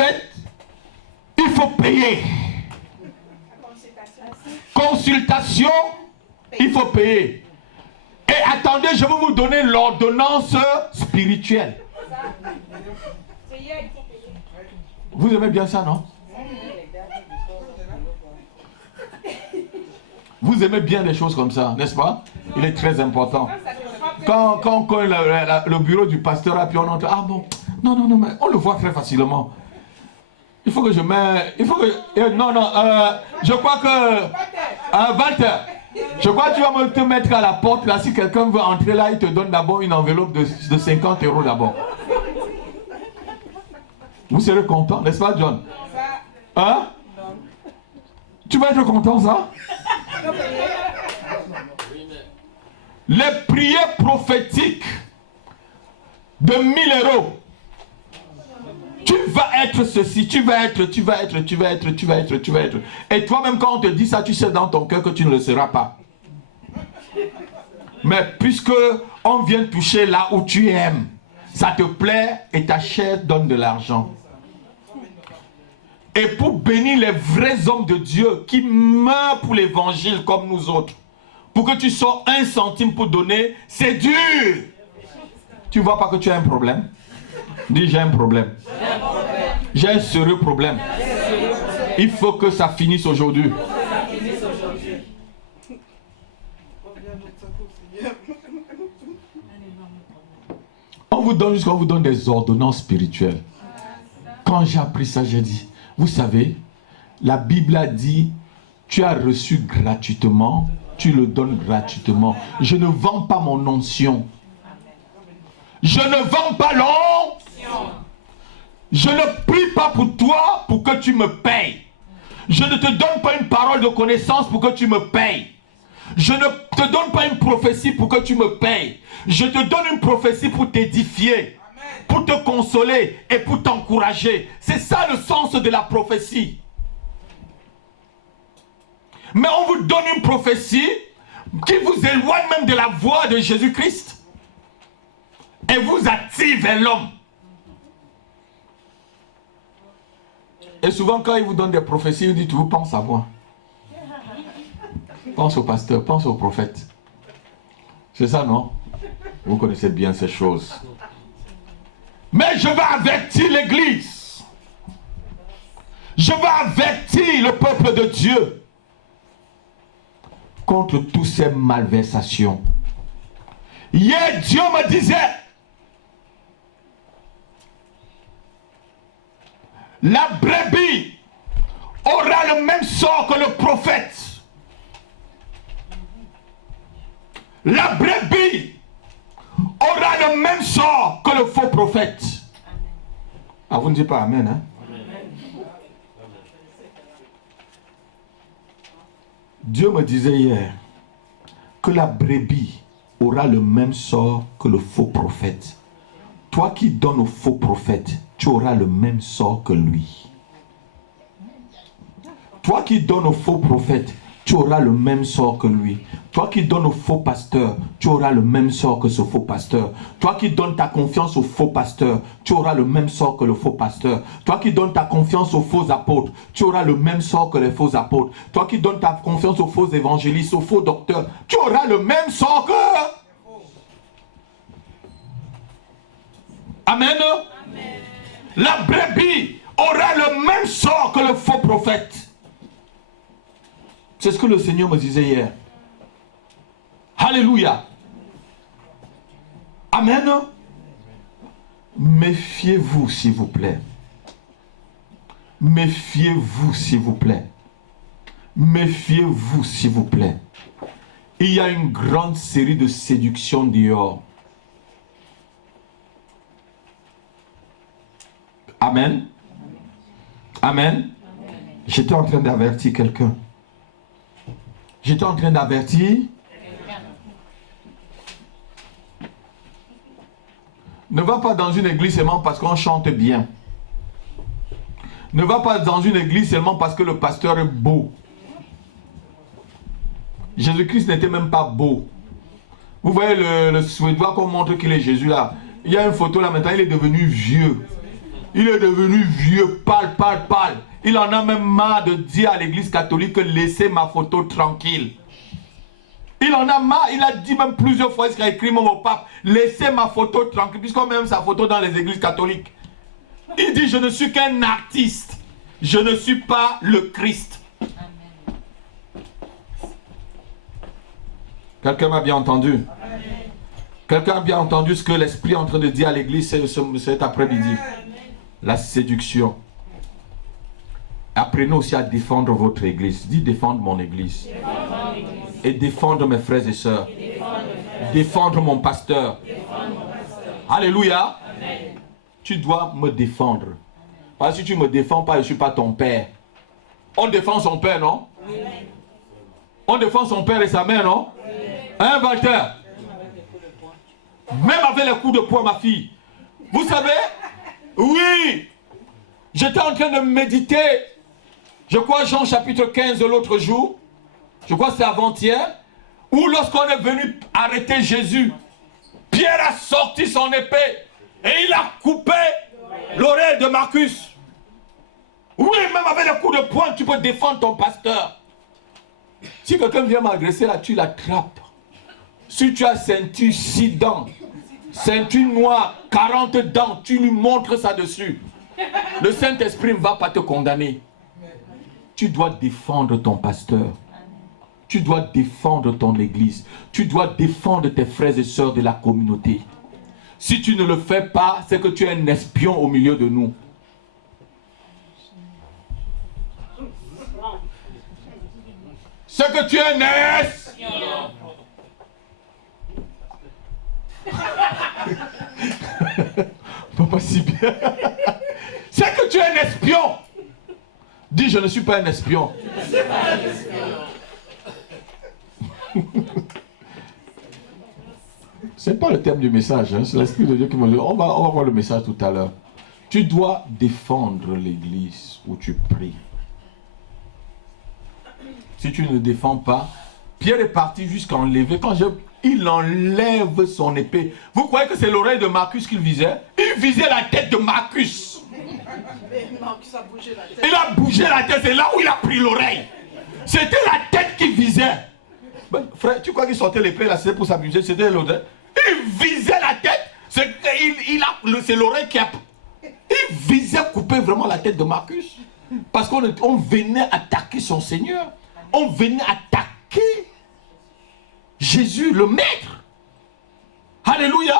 prophète, il faut payer. Consultation, il faut payer. Et attendez, je vais vous donner l'ordonnance spirituelle. Vous aimez bien ça, non? Vous aimez bien des choses comme ça, n'est-ce pas? Il est très important. Quand on connaît le bureau du pasteur, puis on entre, ah bon, non, mais on le voit très facilement. Il faut que je mette, je crois que, Walter, je crois que tu vas te mettre à la porte là, si quelqu'un veut entrer là, il te donne d'abord une enveloppe de 50 € d'abord. Vous serez content, n'est-ce pas, John? Hein? Tu vas être content, ça? Les prières prophétiques de 1000 €. Tu vas être ceci, tu vas être. Et toi-même, quand on te dit ça, tu sais dans ton cœur que tu ne le seras pas. Mais puisque on vient toucher là où tu aimes, ça te plaît et ta chair donne de l'argent. Et pour bénir les vrais hommes de Dieu qui meurent pour l'évangile comme nous autres, pour que tu sors 1 centime pour donner, c'est dur. Tu vois pas que tu as un problème? Dis, j'ai un problème. J'ai un sérieux problème. Il faut que ça finisse aujourd'hui. On vous donne des ordonnances spirituelles. Quand j'ai appris ça, j'ai dit, vous savez, la Bible a dit, tu as reçu gratuitement, tu le donnes gratuitement. Je ne vends pas mon onction. Je ne vends pas l'onction. Je ne prie pas pour toi pour que tu me payes. Je ne te donne pas une parole de connaissance pour que tu me payes. Je ne te donne pas une prophétie pour que tu me payes. Je te donne une prophétie pour t'édifier, pour te consoler et pour t'encourager. C'est ça le sens de la prophétie. Mais on vous donne une prophétie qui vous éloigne même de la voix de Jésus-Christ et vous attire vers l'homme. Et souvent quand il vous donne des prophéties, il dit, tu vous penses à moi. Pense au pasteur, pense au prophète. C'est ça, non? Vous connaissez bien ces choses. Mais je vais avertir l'église. Je vais avertir le peuple de Dieu contre toutes ces malversations. Hier, Dieu me disait, la brebis aura le même sort que le prophète. La brebis aura le même sort que le faux prophète. Ah, vous ne dites pas amen, hein? Dieu me disait hier que la brebis aura le même sort que le faux prophète. Toi qui donnes au faux prophète, tu auras le même sort que lui. Toi qui donnes au faux prophète, tu auras le même sort que lui. Toi qui donnes au faux pasteur, tu auras le même sort que ce faux pasteur. Toi qui donnes ta confiance au faux pasteur, tu auras le même sort que le faux pasteur. Toi qui donnes ta confiance aux faux apôtres, tu auras le même sort que les faux apôtres. Toi qui donnes ta confiance aux faux évangélistes, aux faux docteurs, tu auras le même sort que... Amen. Amen. La brebis aura le même sort que le faux prophète. C'est ce que le Seigneur me disait hier. Alléluia. Amen. Méfiez-vous, s'il vous plaît. Méfiez-vous, s'il vous plaît. Méfiez-vous, s'il vous plaît. Il y a une grande série de séductions dehors. Amen. Amen. J'étais en train d'avertir quelqu'un. J'étais en train d'avertir. Ne va pas dans une église seulement parce qu'on chante bien. Ne va pas dans une église seulement parce que le pasteur est beau. Jésus-Christ n'était même pas beau. Vous voyez le Suédois qu'on montre qu'il est Jésus là. Il y a une photo là maintenant, il est devenu vieux. Il est devenu vieux, pâle. Il en a même marre de dire à l'église catholique que laissez ma photo tranquille. Il en a marre, il a dit même plusieurs fois, il a écrit même au pape, laissez ma photo tranquille, puisqu'on met même sa photo dans les églises catholiques. Il dit, je ne suis qu'un artiste, je ne suis pas le Christ. Quelqu'un m'a bien entendu? Quelqu'un a bien entendu ce que l'Esprit est en train de dire à l'église cet après-midi? La séduction. Apprenez aussi à défendre votre église. Dis défendre mon église. Et défendre mes frères et sœurs. Défendre mon pasteur. Alléluia. Tu dois me défendre. Parce que si tu ne me défends pas, je ne suis pas ton père. On défend son père, non? On défend son père et sa mère, non? Hein, Walter? Même avec les coups de poing, ma fille. Vous savez? Oui. J'étais en train de méditer. Je crois Jean chapitre 15 de l'autre jour. Je crois que c'est avant-hier. Où lorsqu'on est venu arrêter Jésus, Pierre a sorti son épée et il a coupé l'oreille de Marcus. Oui, même avec les coups de poing, tu peux défendre ton pasteur. Si quelqu'un vient m'agresser là, tu l'attrapes. Si tu as ceinture 6 dents, ceinture noire, 40 dents, tu lui montres ça dessus. Le Saint-Esprit ne va pas te condamner. Tu dois défendre ton pasteur. Tu dois défendre ton église. Tu dois défendre tes frères et sœurs de la communauté. Si tu ne le fais pas, c'est que tu es un espion au milieu de nous. C'est que tu es un espion. Pas si bien. C'est que tu es un espion. Dis, je ne suis pas un espion. C'est pas le thème du message, hein? C'est l'Esprit de Dieu qui me dit. On va voir le message tout à l'heure. Tu dois défendre l'église où tu pries. Si tu ne défends pas, Pierre est parti jusqu'à enlever. Il enlève son épée. Vous croyez que c'est l'oreille de Marcus qu'il visait? Il visait la tête de Marcus. Il a bougé la tête, c'est là où il a pris l'oreille. C'était la tête qu'il visait. Ben, frère, tu crois qu'il sortait l'épée là, c'était pour s'amuser, c'était l'oreille. Il visait la tête. C'est l'oreille qui a... Il visait couper vraiment la tête de Marcus. Parce qu'on venait attaquer son Seigneur. On venait attaquer Jésus, le Maître. Alléluia.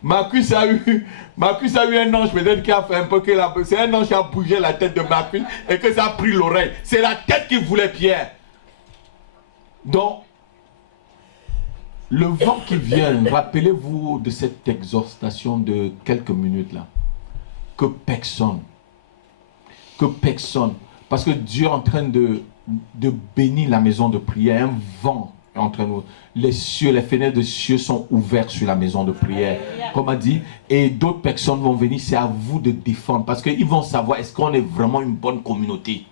Marcus a eu un ange peut-être qui a fait un peu que c'est un ange qui a bougé la tête de Marcus et que ça a pris l'oreille. C'est la tête qui voulait Pierre. Donc, le vent qui vient, rappelez-vous de cette exhortation de quelques minutes là. Que personne, parce que Dieu est en train de bénir la maison de prière, un vent est en train de... Les cieux, les fenêtres des cieux sont ouvertes sur la maison de prière, comme a dit, et d'autres personnes vont venir, c'est à vous de défendre, parce qu'ils vont savoir est-ce qu'on est vraiment une bonne communauté.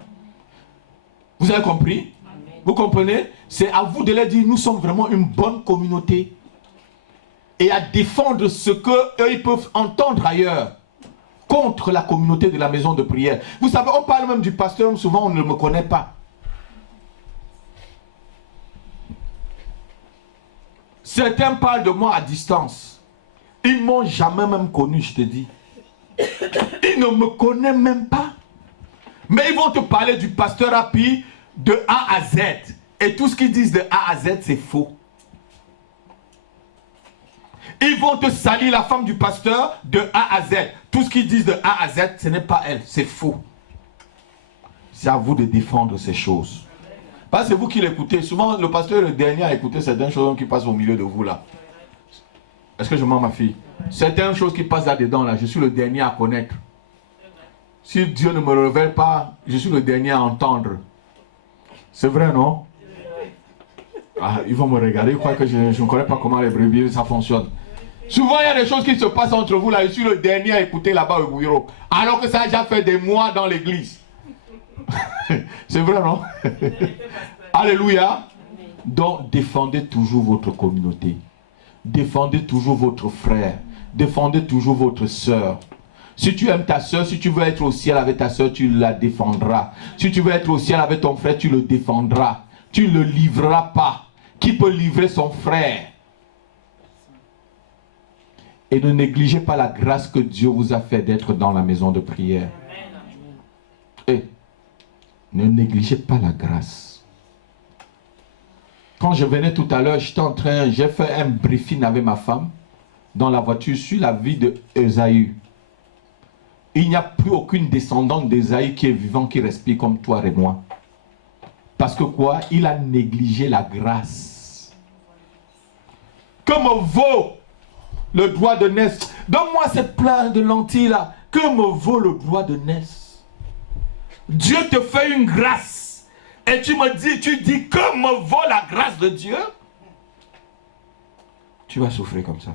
Vous avez compris? Vous comprenez? C'est à vous de leur dire, nous sommes vraiment une bonne communauté, et à défendre ce qu'eux, ils peuvent entendre ailleurs, contre la communauté de la maison de prière. Vous savez, on parle même du pasteur, souvent on ne me connaît pas. Certains parlent de moi à distance. Ils ne m'ont jamais même connu, je te dis. Ils ne me connaissent même pas. Mais ils vont te parler du pasteur Happy de A à Z. Et tout ce qu'ils disent de A à Z, c'est faux. Ils vont te salir la femme du pasteur de A à Z. Tout ce qu'ils disent de A à Z, ce n'est pas elle, c'est faux. C'est à vous de défendre ces choses. Parce que c'est vous qui l'écoutez. Souvent, le pasteur est le dernier à écouter certaines choses qui passent au milieu de vous là. Est-ce que je mens, ma fille? Certaines choses qui passent là-dedans là, je suis le dernier à connaître. Si Dieu ne me révèle pas, je suis le dernier à entendre. C'est vrai, non? Ah, ils vont me regarder, ils croient que je ne connais pas comment les brebis, ça fonctionne. Souvent, il y a des choses qui se passent entre vous là, je suis le dernier à écouter là-bas au bureau. Alors que ça a déjà fait des mois dans l'église. C'est vrai, non? Alléluia. Donc, défendez toujours votre communauté. Défendez toujours votre frère. Défendez toujours votre soeur. Si tu aimes ta soeur, si tu veux être au ciel avec ta soeur, tu la défendras. Si tu veux être au ciel avec ton frère, tu le défendras. Tu ne le livreras pas. Qui peut livrer son frère? Et ne négligez pas la grâce que Dieu vous a fait d'être dans la maison de prière. Et ne négligez pas la grâce. Quand je venais tout à l'heure, j'ai fait un briefing avec ma femme dans la voiture sur la vie de Ésaü. Il n'y a plus aucune descendante d'Ésaü qui est vivant, qui respire comme toi et moi. Parce que quoi? Il a négligé la grâce. Que me vaut le droit de naissance? Donne-moi cette plante de lentilles là. Que me vaut le droit de naissance? Dieu te fait une grâce. Et tu dis que me vaut la grâce de Dieu? Tu vas souffrir comme ça.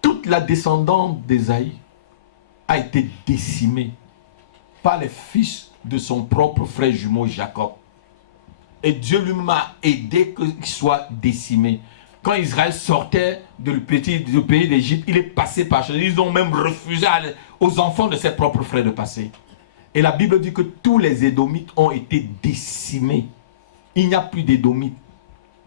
Toute la descendance d'Ésaü a été décimée par les fils de son propre frère jumeau Jacob. Et Dieu lui-même a aidé qu'il soit décimé. Quand Israël sortait du pays d'Égypte, il est passé par chez eux. Ils ont même refusé aux enfants de ses propres frères de passer. Et la Bible dit que tous les Édomites ont été décimés. Il n'y a plus d'Édomites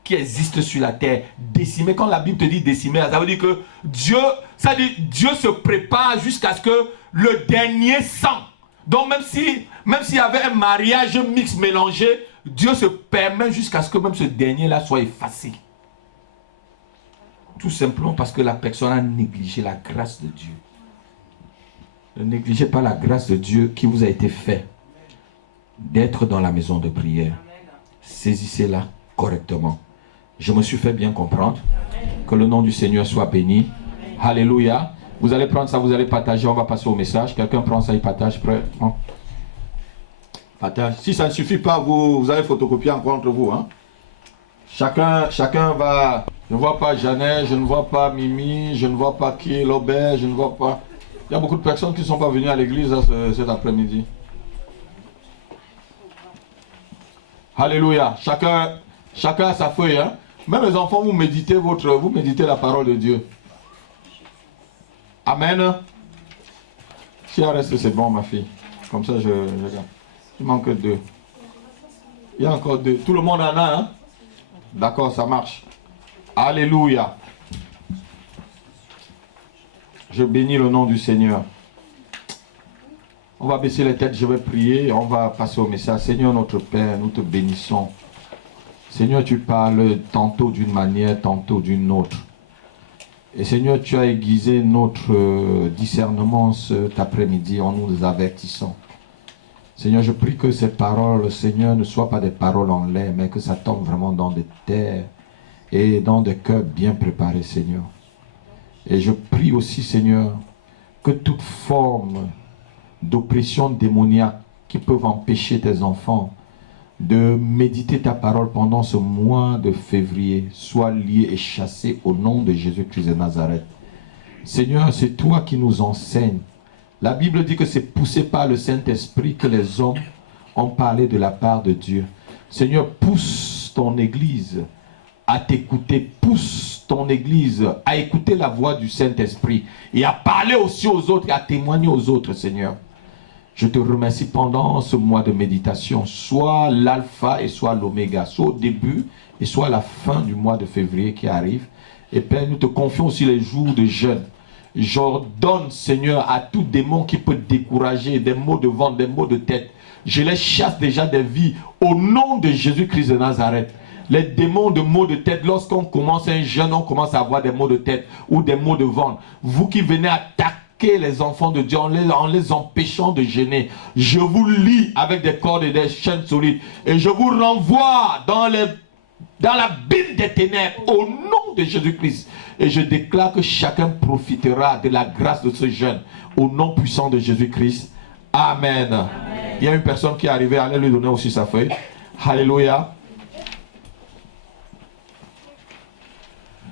qui existent sur la terre. Décimés. Quand la Bible te dit décimé, ça veut dire que Dieu se prépare jusqu'à ce que le dernier sang. Donc même s'il y avait un mariage mixte mélangé, Dieu se permet jusqu'à ce que même ce dernier-là soit effacé. Tout simplement parce que la personne a négligé la grâce de Dieu. Ne négligez pas la grâce de Dieu qui vous a été faite d'être dans la maison de prière. Saisissez-la correctement. Je me suis fait bien comprendre. Que le nom du Seigneur soit béni. Alléluia. Vous allez prendre ça, vous allez partager. On va passer au message. Quelqu'un prend ça et partage. Prêt? Partage. Si ça ne suffit pas, vous allez photocopier encore entre vous. Hein? Chacun va... Je ne vois pas Jeannet, je ne vois pas Mimi, je ne vois pas qui est l'Aubert, je ne vois pas... Il y a beaucoup de personnes qui ne sont pas venues à l'église cet après-midi. Alléluia. Chacun a sa feuille. Hein? Même les enfants, vous méditez la parole de Dieu. Amen. Si elle reste, c'est bon, ma fille. Comme ça, je regarde. Il manque 2. Il y a encore 2. Tout le monde en a, hein? D'accord, ça marche. Alléluia. Je bénis le nom du Seigneur. On va baisser les têtes, je vais prier et on va passer au message. Seigneur notre Père, nous te bénissons. Seigneur, tu parles tantôt d'une manière, tantôt d'une autre. Et Seigneur, tu as aiguisé notre discernement cet après-midi en nous avertissant. Seigneur, je prie que ces paroles, Seigneur, ne soient pas des paroles en l'air, mais que ça tombe vraiment dans des terres et dans des cœurs bien préparés, Seigneur. Et je prie aussi, Seigneur, que toute forme d'oppression démoniaque qui peuvent empêcher tes enfants de méditer ta parole pendant ce mois de février soit liée et chassée au nom de Jésus-Christ de Nazareth. Seigneur, c'est toi qui nous enseignes. La Bible dit que c'est poussé par le Saint-Esprit que les hommes ont parlé de la part de Dieu. Seigneur, pousse ton Église à t'écouter, pousse ton Église à écouter la voix du Saint-Esprit et à parler aussi aux autres et à témoigner aux autres, Seigneur. Je te remercie pendant ce mois de méditation, soit l'alpha et soit l'oméga, soit au début et soit à la fin du mois de février qui arrive. Et Père, nous te confions aussi les jours de jeûne. J'ordonne, Seigneur, à tout démon qui peut décourager, des maux de ventre, des maux de tête. Je les chasse déjà des vies au nom de Jésus-Christ de Nazareth. Les démons de maux de tête, lorsqu'on commence un jeûne, on commence à avoir des maux de tête ou des maux de ventre. Vous qui venez attaquer les enfants de Dieu en les empêchant de jeûner, je vous lie avec des cordes et des chaînes solides et je vous renvoie dans l'abîme des ténèbres au nom de Jésus-Christ. Et je déclare que chacun profitera de la grâce de ce jeûne au nom puissant de Jésus-Christ. Amen. Amen. Il y a une personne qui est arrivée, allez lui donner aussi sa feuille. Alléluia.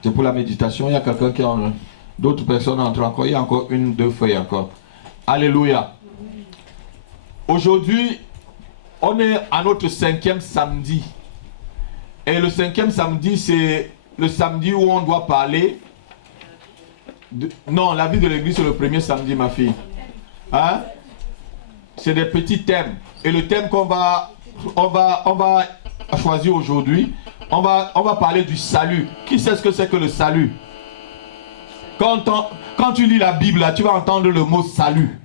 C'est pour la méditation. Il y a quelqu'un qui a d'autres personnes entrent encore. Il y a encore 1, 2 feuilles encore. Alléluia. Aujourd'hui, On est à notre 5e samedi. Et le 5e samedi, c'est le samedi où on doit parler. Non, la vie de l'église, c'est le premier samedi, ma fille. Hein? C'est des petits thèmes. Et le thème qu'on va choisir aujourd'hui, on va parler du salut. Qui sait ce que c'est que le salut? Quand tu lis la Bible, là, tu vas entendre le mot salut.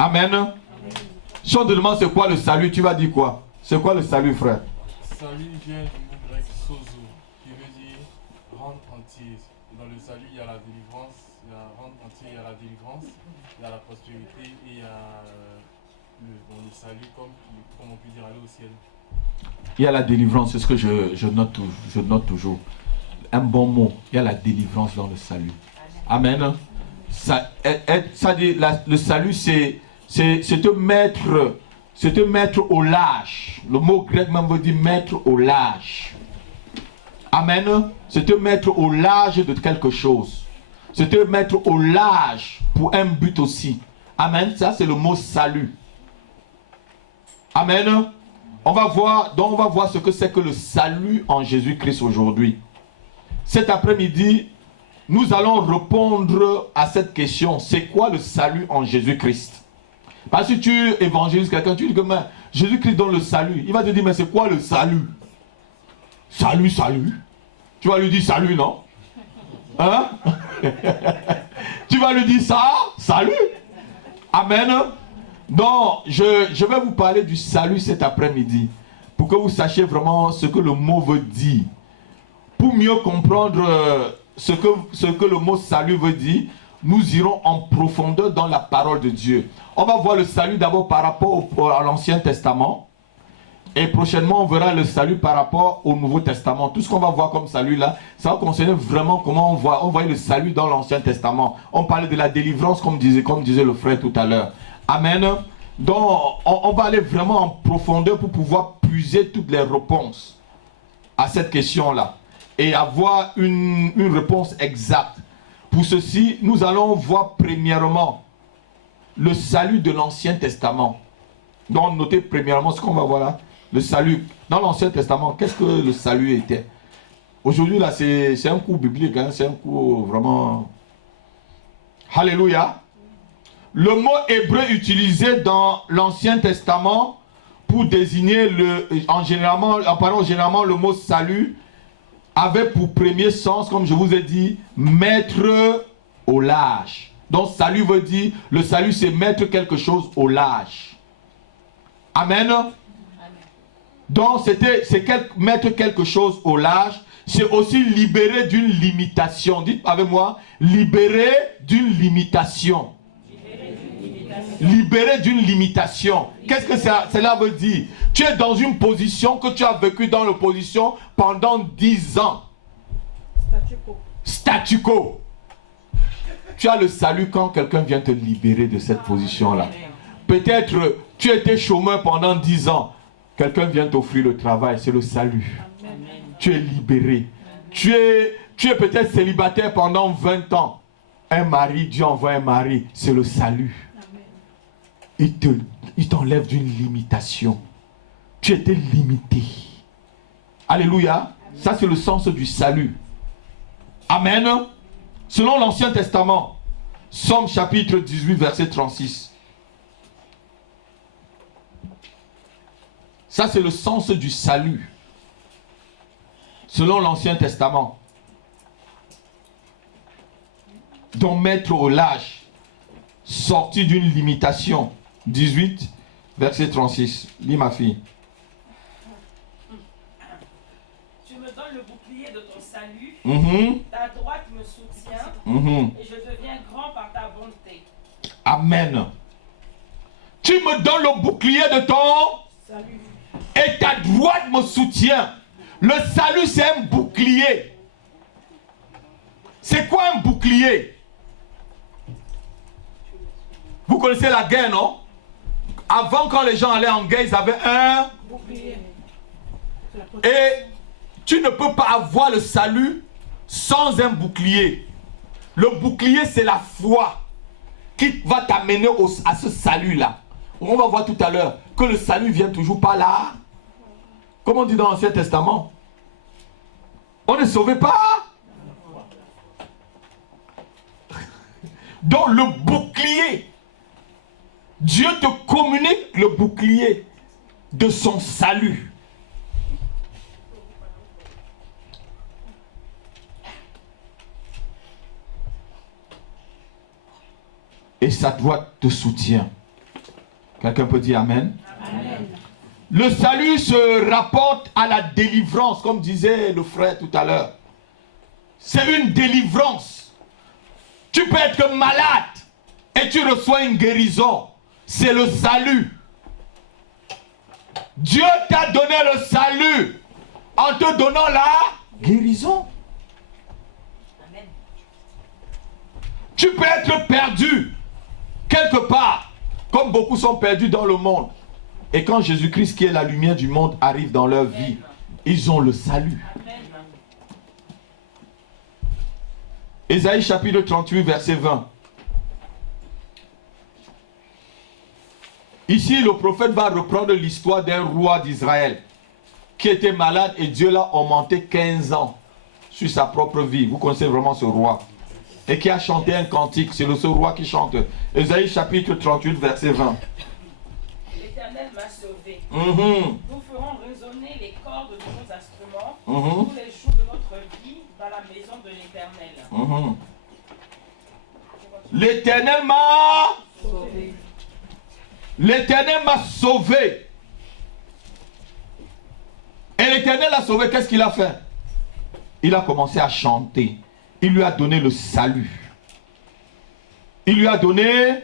Amen. Si on te demande c'est quoi le salut, tu vas dire quoi? C'est quoi le salut, frère? Salut vient du mot grec sozo, qui veut dire rendre entier. Dans le salut, il y a la délivrance, il y a rendre entier, il y a la délivrance, il y a la prospérité et il y a le salut, comme on peut dire aller au ciel. Il y a la délivrance, c'est ce que je note toujours. Un bon mot, il y a la délivrance dans le salut. Amen. Ça dit, le salut, c'est te mettre au large. Le mot grec même veut dire mettre au large. Amen. C'est te mettre au large de quelque chose. C'est te mettre au large pour un but aussi. Amen. Ça, c'est le mot salut. Amen. On va voir ce que c'est que le salut en Jésus-Christ aujourd'hui. Cet après-midi, nous allons répondre à cette question. C'est quoi le salut en Jésus-Christ? Parce que tu évangélises quelqu'un, tu dis que Jésus-Christ donne le salut. Il va te dire, mais c'est quoi le salut? Salut, salut. Tu vas lui dire salut, non? Hein? Tu vas lui dire ça? Salut. Amen. Donc, je vais vous parler du salut cet après-midi. Pour que vous sachiez vraiment ce que le mot veut dire. Pour mieux comprendre ce que le mot salut veut dire, nous irons en profondeur dans la parole de Dieu. On va voir le salut d'abord par rapport à l'Ancien Testament. Et prochainement, on verra le salut par rapport au Nouveau Testament. Tout ce qu'on va voir comme salut là, ça va concerner vraiment comment on voyait le salut dans l'Ancien Testament. On parlait de la délivrance comme disait le frère tout à l'heure. Amen. Donc, on va aller vraiment en profondeur pour pouvoir puiser toutes les réponses à cette question-là. Et avoir une réponse exacte. Pour ceci, nous allons voir premièrement le salut de l'Ancien Testament. Donc, notez premièrement ce qu'on va voir là. Le salut. Dans l'Ancien Testament, qu'est-ce que le salut était? Aujourd'hui, là, c'est un cours biblique. Hein, c'est un cours vraiment... Alléluia. Le mot hébreu utilisé dans l'Ancien Testament pour désigner en parlant généralement le mot salut avait pour premier sens, comme je vous ai dit, mettre au large. Donc salut veut dire, le salut c'est mettre quelque chose au large. Amen. Donc c'est mettre quelque chose au large, c'est aussi libérer d'une limitation. Dites avec moi, libérer d'une limitation. Libérer d'une limitation. Qu'est-ce que cela veut dire? Tu es dans une position que tu as vécu dans la position pendant 10 ans. Statu quo. Tu as le salut quand quelqu'un vient te libérer de cette position-là. Peut-être tu étais chômeur pendant 10 ans. Quelqu'un vient t'offrir le travail. C'est le salut. Tu es libéré. Tu es peut-être célibataire pendant 20 ans. Un mari, Dieu envoie un mari. C'est le salut. Il t'enlève d'une limitation. Tu étais limité. Alléluia. Ça, c'est le sens du salut. Amen. Selon l'Ancien Testament, Somme chapitre 18, verset 36. Ça, c'est le sens du salut. Selon l'Ancien Testament. Donc, mettre au large, sorti d'une limitation. 18, verset 36. Lis ma fille. Tu me donnes le bouclier de ton salut, Ta droite me soutient, et je deviens grand par ta bonté. Amen. Tu me donnes le bouclier de ton salut, et ta droite me soutient. Le salut, c'est un bouclier. C'est quoi un bouclier? Vous connaissez la guerre, non? Avant, quand les gens allaient en guerre, ils avaient un bouclier. Et tu ne peux pas avoir le salut sans un bouclier. Le bouclier, c'est la foi qui va t'amener à ce salut-là. on va voir tout à l'heure que le salut vient toujours par là. Comme on dit dans l'Ancien Testament. On ne sauvé pas. Donc le bouclier, Dieu te communique le bouclier de son salut. Et sa droite te soutient. Quelqu'un peut dire Amen? Amen. Le salut se rapporte à la délivrance, comme disait le frère tout à l'heure. C'est une délivrance. Tu peux être malade et tu reçois une guérison. C'est le salut. Dieu t'a donné le salut en te donnant la guérison. Amen. Tu peux être perdu quelque part, comme beaucoup sont perdus dans le monde. Et quand Jésus-Christ, qui est la lumière du monde, arrive dans leur vie, ils ont le salut. Amen. Ésaïe chapitre 38, verset 20. Ici, le prophète va reprendre l'histoire d'un roi d'Israël qui était malade et Dieu l'a augmenté 15 ans sur sa propre vie. Vous connaissez vraiment ce roi. Et qui a chanté un cantique. C'est ce roi qui chante. Ésaïe chapitre 38, verset 20. L'Éternel m'a sauvé. Nous ferons résonner les cordes de nos instruments tous les jours de notre vie dans la maison de l'Éternel. L'Éternel m'a sauvé. L'Éternel m'a sauvé. Et l'Éternel l'a sauvé, qu'est-ce qu'il a fait? Il a commencé à chanter. Il lui a donné le salut. Il lui a donné...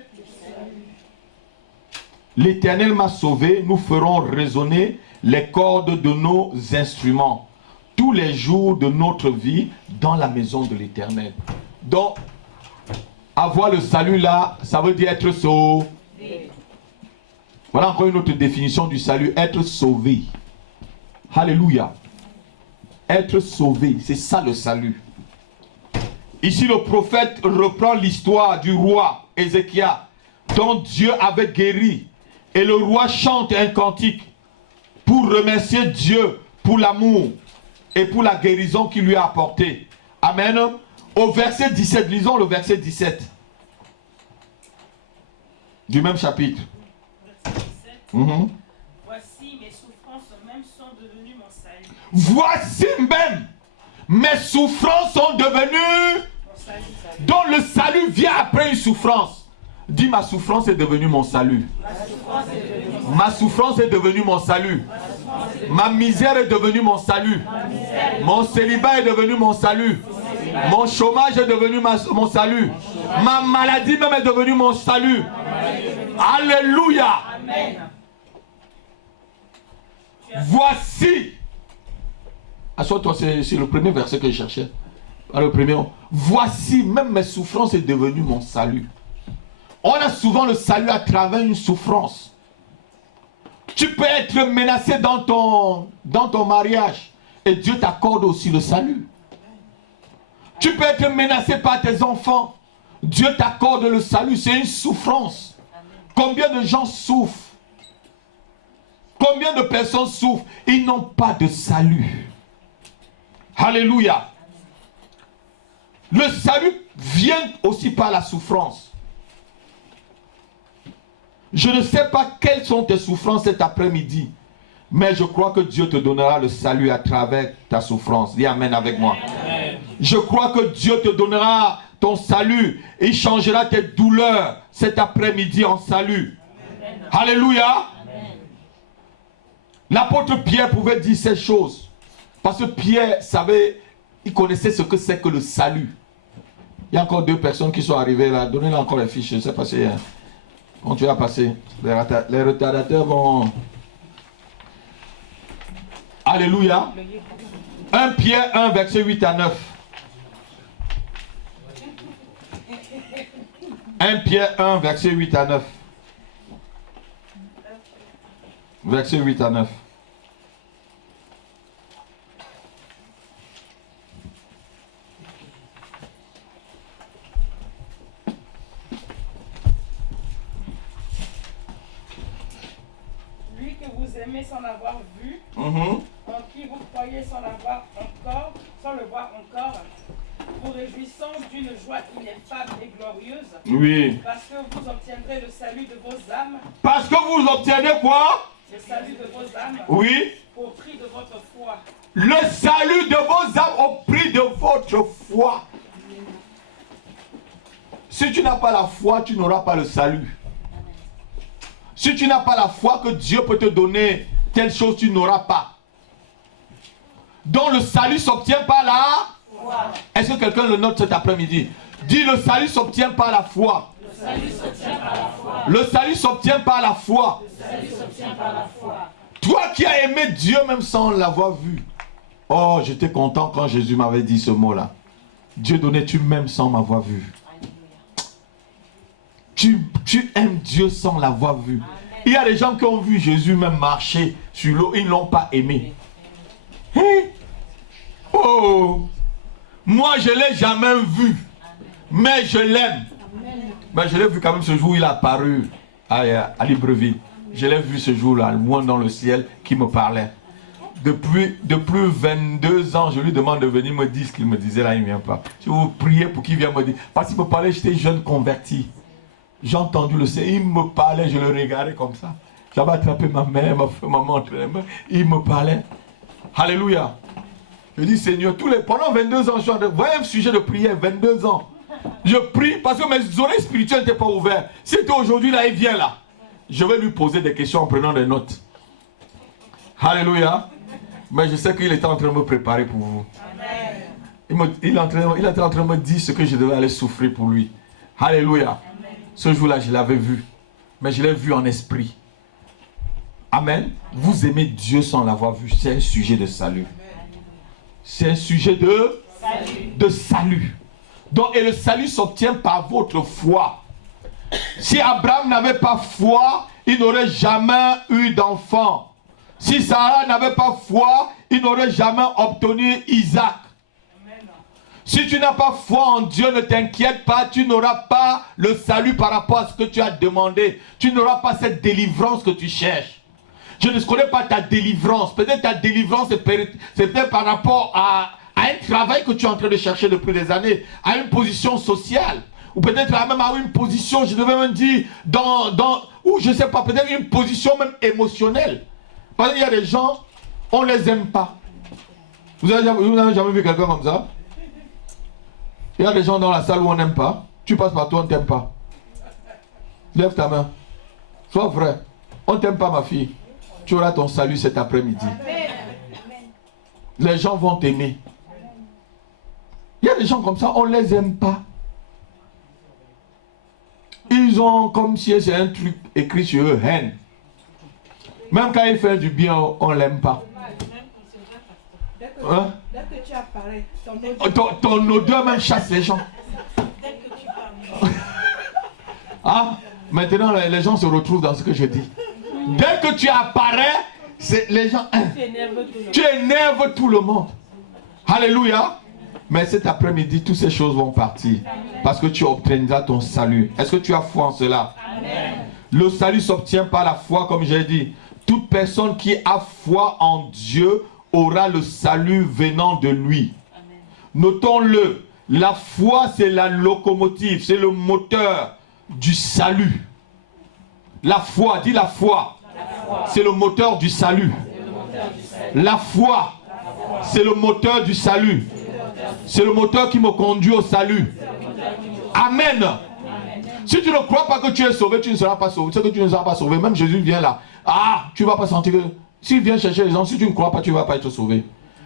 L'Éternel m'a sauvé, nous ferons résonner les cordes de nos instruments tous les jours de notre vie dans la maison de l'Éternel. Donc, avoir le salut là, ça veut dire être sauvé. Voilà encore une autre définition du salut, être sauvé. Alléluia. Être sauvé, c'est ça le salut. Ici, le prophète reprend l'histoire du roi Ézéchias, dont Dieu avait guéri. Et le roi chante un cantique pour remercier Dieu pour l'amour et pour la guérison qu'il lui a apportée. Amen. Au verset 17, lisons le verset 17 du même chapitre. Voici mes souffrances même sont devenues mon salut. Voici même mes souffrances sont devenues mon salut. Donc le salut vient après une souffrance. Dis, ma souffrance est devenue mon salut. Ma souffrance est devenue mon salut. Ma misère est devenue mon salut. Mon célibat est devenu mon salut. Mon chômage est devenu mon salut. Ma maladie même est devenue mon salut. Alléluia. Voici. Assois-toi, c'est le premier verset que je cherchais. Le premier. Voici, même mes souffrances est devenue mon salut. On a souvent le salut à travers une souffrance. Tu peux être menacé dans ton mariage et Dieu t'accorde aussi le salut. Tu peux être menacé par tes enfants. Dieu t'accorde le salut. C'est une souffrance. Combien de gens souffrent? Combien de personnes souffrent? Ils n'ont pas de salut. Alléluia. Le salut vient aussi par la souffrance. Je ne sais pas quelles sont tes souffrances cet après-midi, mais je crois que Dieu te donnera le salut à travers ta souffrance. Dis Amen avec moi. Amen. Je crois que Dieu te donnera ton salut. Il changera tes douleurs cet après-midi en salut. Amen. Alléluia. L'apôtre Pierre pouvait dire ces choses. Parce que Pierre savait, il connaissait ce que c'est que le salut. Il y a encore 2 personnes qui sont arrivées là. Donnez-leur encore les fiches. Je ne sais pas si... Quand tu vas passer, les retardateurs vont... Alléluia. 1 Pierre 1, verset 8 à 9. 1 Pierre 1, verset 8 à 9. Verset 8 à 9. aimez sans l'avoir vu, en qui vous croyez sans le voir encore, vous réjouissant d'une joie ineffable et glorieuse, Oui. parce que vous obtiendrez le salut de vos âmes. Parce que vous obtiendrez quoi? Le salut de vos âmes. Oui. Au prix de votre foi. Le salut de vos âmes au prix de votre foi. Si tu n'as pas la foi, tu n'auras pas le salut. Si tu n'as pas la foi que Dieu peut te donner telle chose, tu n'auras pas. Donc le salut s'obtient par la foi. Est-ce que quelqu'un le note cet après-midi? Dis, le salut s'obtient par la foi. Le salut s'obtient par la foi. Le salut s'obtient par la foi. Le salut s'obtient par la foi. Toi qui as aimé Dieu même sans l'avoir vu. Oh, j'étais content quand Jésus m'avait dit ce mot-là. Dieu donnait, tu m'aimes sans m'avoir vu. Tu aimes Dieu sans l'avoir vu. Amen. Il y a des gens qui ont vu Jésus même marcher sur l'eau, ils ne l'ont pas aimé. Hey. Oh, moi je ne l'ai jamais vu, mais je l'aime. Mais je l'ai vu quand même ce jour où il a apparu à Libreville. Je l'ai vu ce jour-là, loin dans le ciel, qui me parlait. Depuis 22 ans, je lui demande de venir me dire ce qu'il me disait là, il ne vient pas. Je vous priais pour qu'il vienne me dire. Parce qu'il me parlait, j'étais jeune converti. J'ai entendu le Seigneur, il me parlait, je le regardais comme ça. J'avais attrapé ma mère, maman entre les mains, il me parlait. Alléluia. Je dis Seigneur, pendant 22 ans, je suis en train de... Voyez un sujet de prière, 22 ans. Je prie parce que mes oreilles spirituelles n'étaient pas ouvertes. Si c'était aujourd'hui, là, il vient là. Je vais lui poser des questions en prenant des notes. Alléluia. Mais je sais qu'il était en train de me préparer pour vous. Amen. Il était en train de me dire ce que je devais aller souffrir pour lui. Alléluia. Ce jour-là, je l'avais vu. Mais je l'ai vu en esprit. Amen. Vous aimez Dieu sans l'avoir vu. C'est un sujet de salut. C'est un sujet de salut. Donc, et le salut s'obtient par votre foi. Si Abraham n'avait pas foi, il n'aurait jamais eu d'enfant. Si Sarah n'avait pas foi, il n'aurait jamais obtenu Isaac. Si tu n'as pas foi en Dieu, ne t'inquiète pas, tu n'auras pas le salut par rapport à ce que tu as demandé. Tu n'auras pas cette délivrance que tu cherches. Je ne connais pas ta délivrance. Peut-être ta délivrance, c'est peut-être par rapport à un travail que tu es en train de chercher depuis des années, à une position sociale. Ou peut-être même à une position, je devais même dire, ou je ne sais pas, peut-être une position même émotionnelle. Parce qu'il y a des gens, on ne les aime pas. Vous n'avez jamais vu quelqu'un comme ça? Il y a des gens dans la salle où on n'aime pas. Tu passes partout, on ne t'aime pas. Lève ta main. Sois vrai. On ne t'aime pas, ma fille. Tu auras ton salut cet après-midi. Les gens vont t'aimer. Il y a des gens comme ça, on ne les aime pas. Ils ont comme si c'est un truc écrit sur eux, haine. Même quand il fait du bien, on ne l'aime pas. Hein? Dès que tu apparais, ton odeur même chasse les gens. Ah, maintenant les gens se retrouvent dans ce que je dis. Dès que tu apparais, les gens, tu énerves tout le monde. Alléluia. Mais cet après-midi, toutes ces choses vont partir. Parce que tu obtiendras ton salut. Est-ce que tu as foi en cela? Amen. Le salut s'obtient par la foi, comme j'ai dit. Toute personne qui a foi en Dieu aura le salut venant de lui. Amen. Notons-le, la foi c'est la locomotive, c'est le moteur du salut. La foi, dis la foi, c'est le moteur du salut. La foi, c'est le moteur du salut. C'est le moteur qui me conduit au salut. Amen. Si tu ne crois pas que tu es sauvé, tu ne seras pas sauvé. C'est que tu ne seras pas sauvé. Même Jésus vient là. Ah, tu ne vas pas sentir que... S'il vient chercher les gens, si tu ne crois pas, tu ne vas pas être sauvé.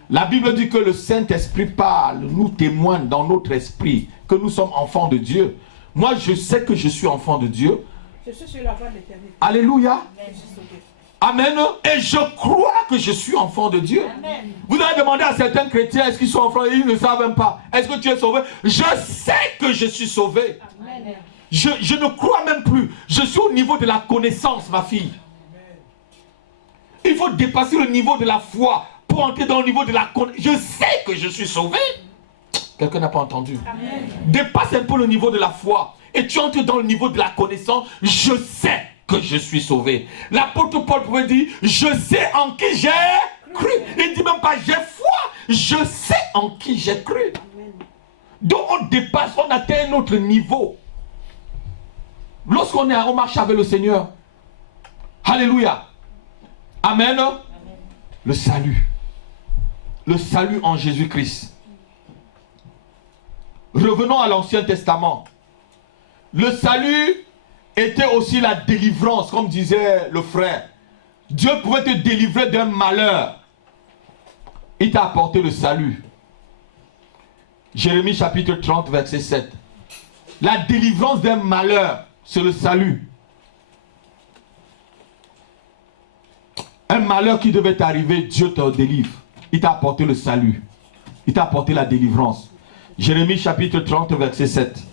La Bible dit que le Saint-Esprit parle, nous témoigne dans notre esprit que nous sommes enfants de Dieu. Moi, je sais que je suis enfant de Dieu. Je suis sur la voie de l'éternité. Alléluia. Amen. Et je crois que je suis enfant de Dieu. Amen. Vous allez demander à certains chrétiens, est-ce qu'ils sont enfants? Ils ne savent même pas. Est-ce que tu es sauvé? Je sais que je suis sauvé. Amen. Je ne crois même plus. Je suis au niveau de la connaissance, ma fille. Il faut dépasser le niveau de la foi pour entrer dans le niveau de la connaissance. Je sais que je suis sauvé. Quelqu'un n'a pas entendu. Amen. Dépasse un peu le niveau de la foi et tu entres dans le niveau de la connaissance. Je sais que je suis sauvé. L'apôtre Paul pouvait dire, je sais en qui j'ai cru. Il ne dit même pas, j'ai foi. Je sais en qui j'ai cru. Donc on dépasse, on atteint un autre niveau. Lorsqu'on marche avec le Seigneur. Alléluia. Amen. Amen. Le salut. Le salut en Jésus-Christ. Revenons à l'Ancien Testament. Le salut était aussi la délivrance, comme disait le frère. Dieu pouvait te délivrer d'un malheur. Il t'a apporté le salut. Jérémie chapitre 30, verset 7. La délivrance d'un malheur, c'est le salut. Un malheur qui devait t'arriver, Dieu te délivre. Il t'a apporté le salut. Il t'a apporté la délivrance. Jérémie chapitre 30, verset 7.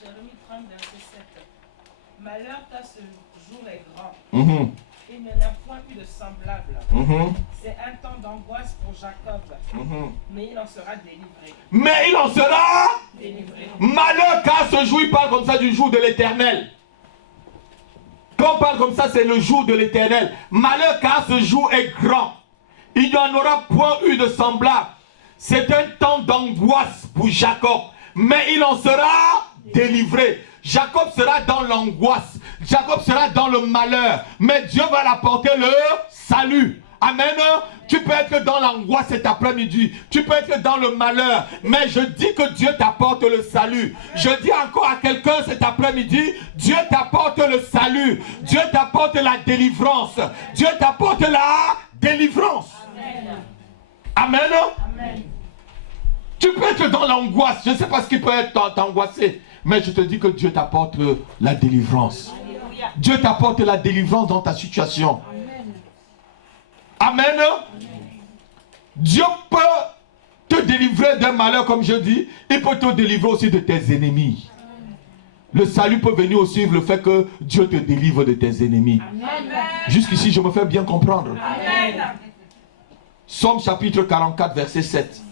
Jérémie 30, verset 7. Malheur car ce jour est grand. Il n'y en a point eu de semblable. C'est un temps d'angoisse pour Jacob. Mais il en sera délivré. Mais il en sera délivré. Malheur car ce jour, il parle comme ça du jour de l'Éternel. Quand on parle comme ça, c'est le jour de l'Éternel. Malheur car ce jour est grand. Il n'y en aura point eu de semblable. C'est un temps d'angoisse pour Jacob. Mais il en sera délivré. Jacob sera dans l'angoisse. Jacob sera dans le malheur. Mais Dieu va l'apporter le salut. Amen. Tu peux être dans l'angoisse cet après-midi. Tu peux être dans le malheur. Mais je dis que Dieu t'apporte le salut. Je dis encore à quelqu'un cet après-midi, Dieu t'apporte le salut. Dieu t'apporte la délivrance. Dieu t'apporte la délivrance. Amen. Amen. Amen. Tu peux être dans l'angoisse. Je ne sais pas ce qui peut être t'angoisser. Mais je te dis que Dieu t'apporte la délivrance. Alléluia. Dieu t'apporte la délivrance dans ta situation. Amen. Amen. Dieu peut te délivrer d'un malheur, comme je dis. Il peut te délivrer aussi de tes ennemis. Le salut peut venir aussi le fait que Dieu te délivre de tes ennemis. Jusqu'ici, je me fais bien comprendre. Amen. Psaume chapitre 44, verset 7.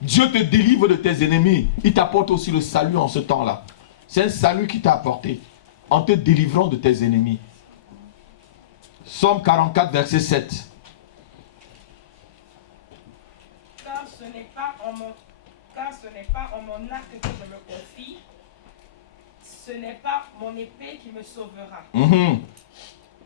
Dieu te délivre de tes ennemis. Il t'apporte aussi le salut en ce temps-là. C'est un salut qu'il t'a apporté en te délivrant de tes ennemis. Psaume 44, verset 7. Car ce n'est pas en mon arc que je me confie. Ce n'est pas mon épée qui me sauvera.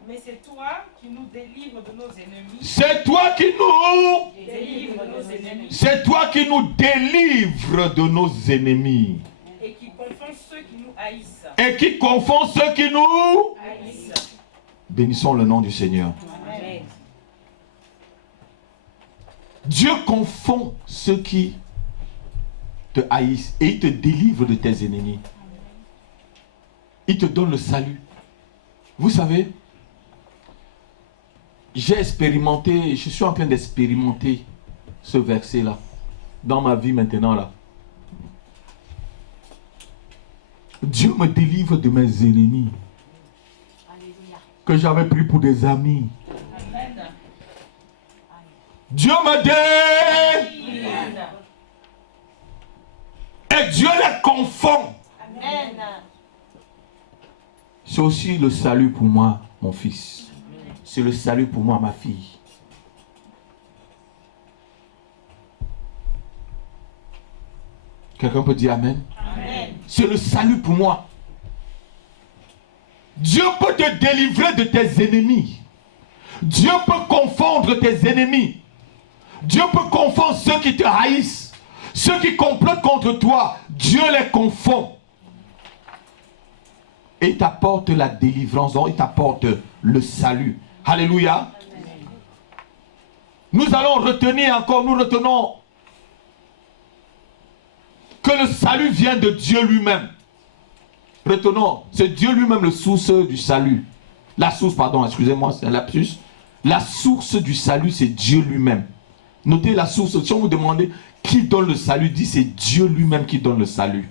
Mais c'est toi qui nous délivres de nos ennemis. C'est toi qui nous délivres de nos ennemis. C'est toi qui nous délivres de nos ennemis. Et qui confond ceux qui nous haïssent. Et qui confond ceux qui nous haïssent. Bénissons le nom du Seigneur. Amen. Dieu confond ceux qui te haïssent et il te délivre de tes ennemis. Il te donne le salut. Vous savez, j'ai expérimenté, je suis en train d'expérimenter ce verset-là dans ma vie maintenant là. Dieu me délivre de mes ennemis. Alléluia. Que j'avais pris pour des amis. Amen. Dieu me délivre. Et Dieu les confond. Amen. C'est aussi le salut pour moi, mon fils. C'est le salut pour moi, ma fille. Quelqu'un peut dire Amen? Amen. C'est le salut pour moi. Dieu peut te délivrer de tes ennemis. Dieu peut confondre tes ennemis. Dieu peut confondre ceux qui te haïssent. Ceux qui complotent contre toi. Dieu les confond. Et il t'apporte la délivrance. Donc il t'apporte le salut. Alléluia. Amen. Nous allons retenir encore, nous retenons que le salut vient de Dieu lui-même. Retenons, c'est Dieu lui-même le source du salut. La source, pardon, excusez-moi, c'est un lapsus. La source du salut, c'est Dieu lui-même. Notez la source. Si on vous demande qui donne le salut, dit c'est Dieu lui-même qui donne le salut.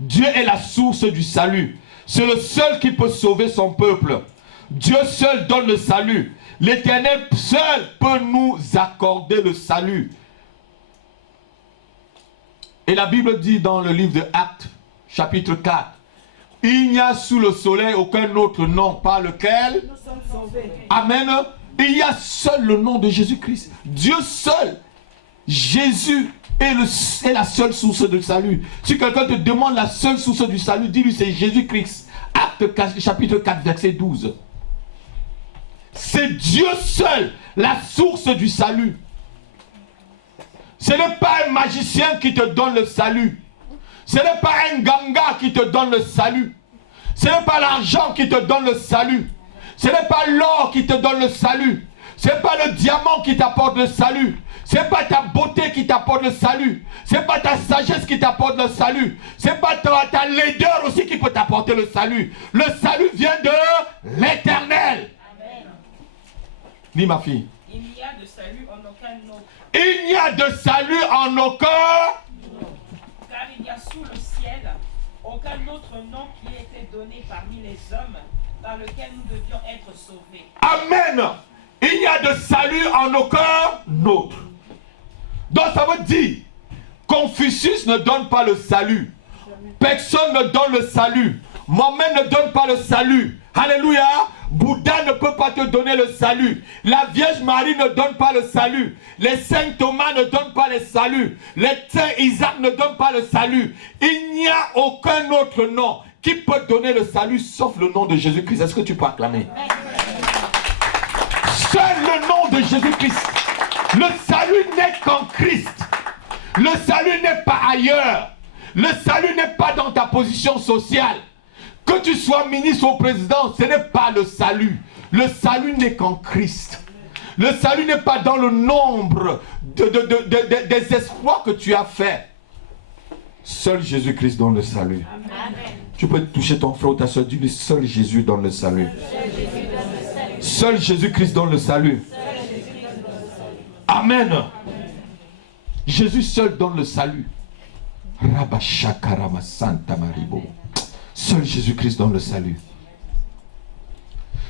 Dieu est la source du salut. C'est le seul qui peut sauver son peuple. Dieu seul donne le salut. L'Éternel seul peut nous accorder le salut. Et la Bible dit dans le livre de Actes, chapitre 4, Il n'y a sous le soleil aucun autre nom par lequel, Nous sommes sauvés. amen, il y a seul le nom de Jésus-Christ. Dieu seul, Jésus est la seule source de salut. Si quelqu'un te demande la seule source du salut, dis-lui c'est Jésus-Christ. Acte 4, chapitre 4, verset 12. C'est Dieu seul, la source du salut. Ce n'est pas un magicien qui te donne le salut. Ce n'est pas un ganga qui te donne le salut. Ce n'est pas l'argent qui te donne le salut. Ce n'est pas l'or qui te donne le salut. Ce n'est pas le diamant qui t'apporte le salut. Ce n'est pas ta beauté qui t'apporte le salut. Ce n'est pas ta sagesse qui t'apporte le salut. Ce n'est pas ta laideur aussi qui peut t'apporter le salut. Le salut vient de l'Éternel. Dis ma fille. Il n'y a de salut en aucun autre. Il n'y a de salut en aucun. Car il n'y a sous le ciel aucun autre nom qui ait été donné parmi les hommes par lequel nous devions être sauvés. Amen. Il n'y a de salut en aucun autre. Donc ça veut dire, Confucius ne donne pas le salut. Personne ne donne le salut. Mohamed ne donne pas le salut. Alléluia. Bouddha ne peut pas te donner le salut. La Vierge Marie ne donne pas le salut. Les saints Thomas ne donnent pas le salut. Les saints Isaac ne donnent pas le salut. Il n'y a aucun autre nom qui peut donner le salut sauf le nom de Jésus-Christ. Est-ce que tu peux acclamer? Seul le nom de Jésus-Christ. Le salut n'est qu'en Christ. Le salut n'est pas ailleurs. Le salut n'est pas dans ta position sociale. Que tu sois ministre ou président, ce n'est pas le salut. Le salut n'est qu'en Christ. Le salut n'est pas dans le nombre des exploits que tu as faits. Seul Jésus-Christ donne le salut. Amen. Tu peux toucher ton frère ou ta soeur, dis-lui, seul Jésus donne le salut. Seul Jésus-Christ donne le salut. Amen. Jésus seul donne le salut. Rabashakarama Santa Maribo. Seul Jésus-Christ donne le salut.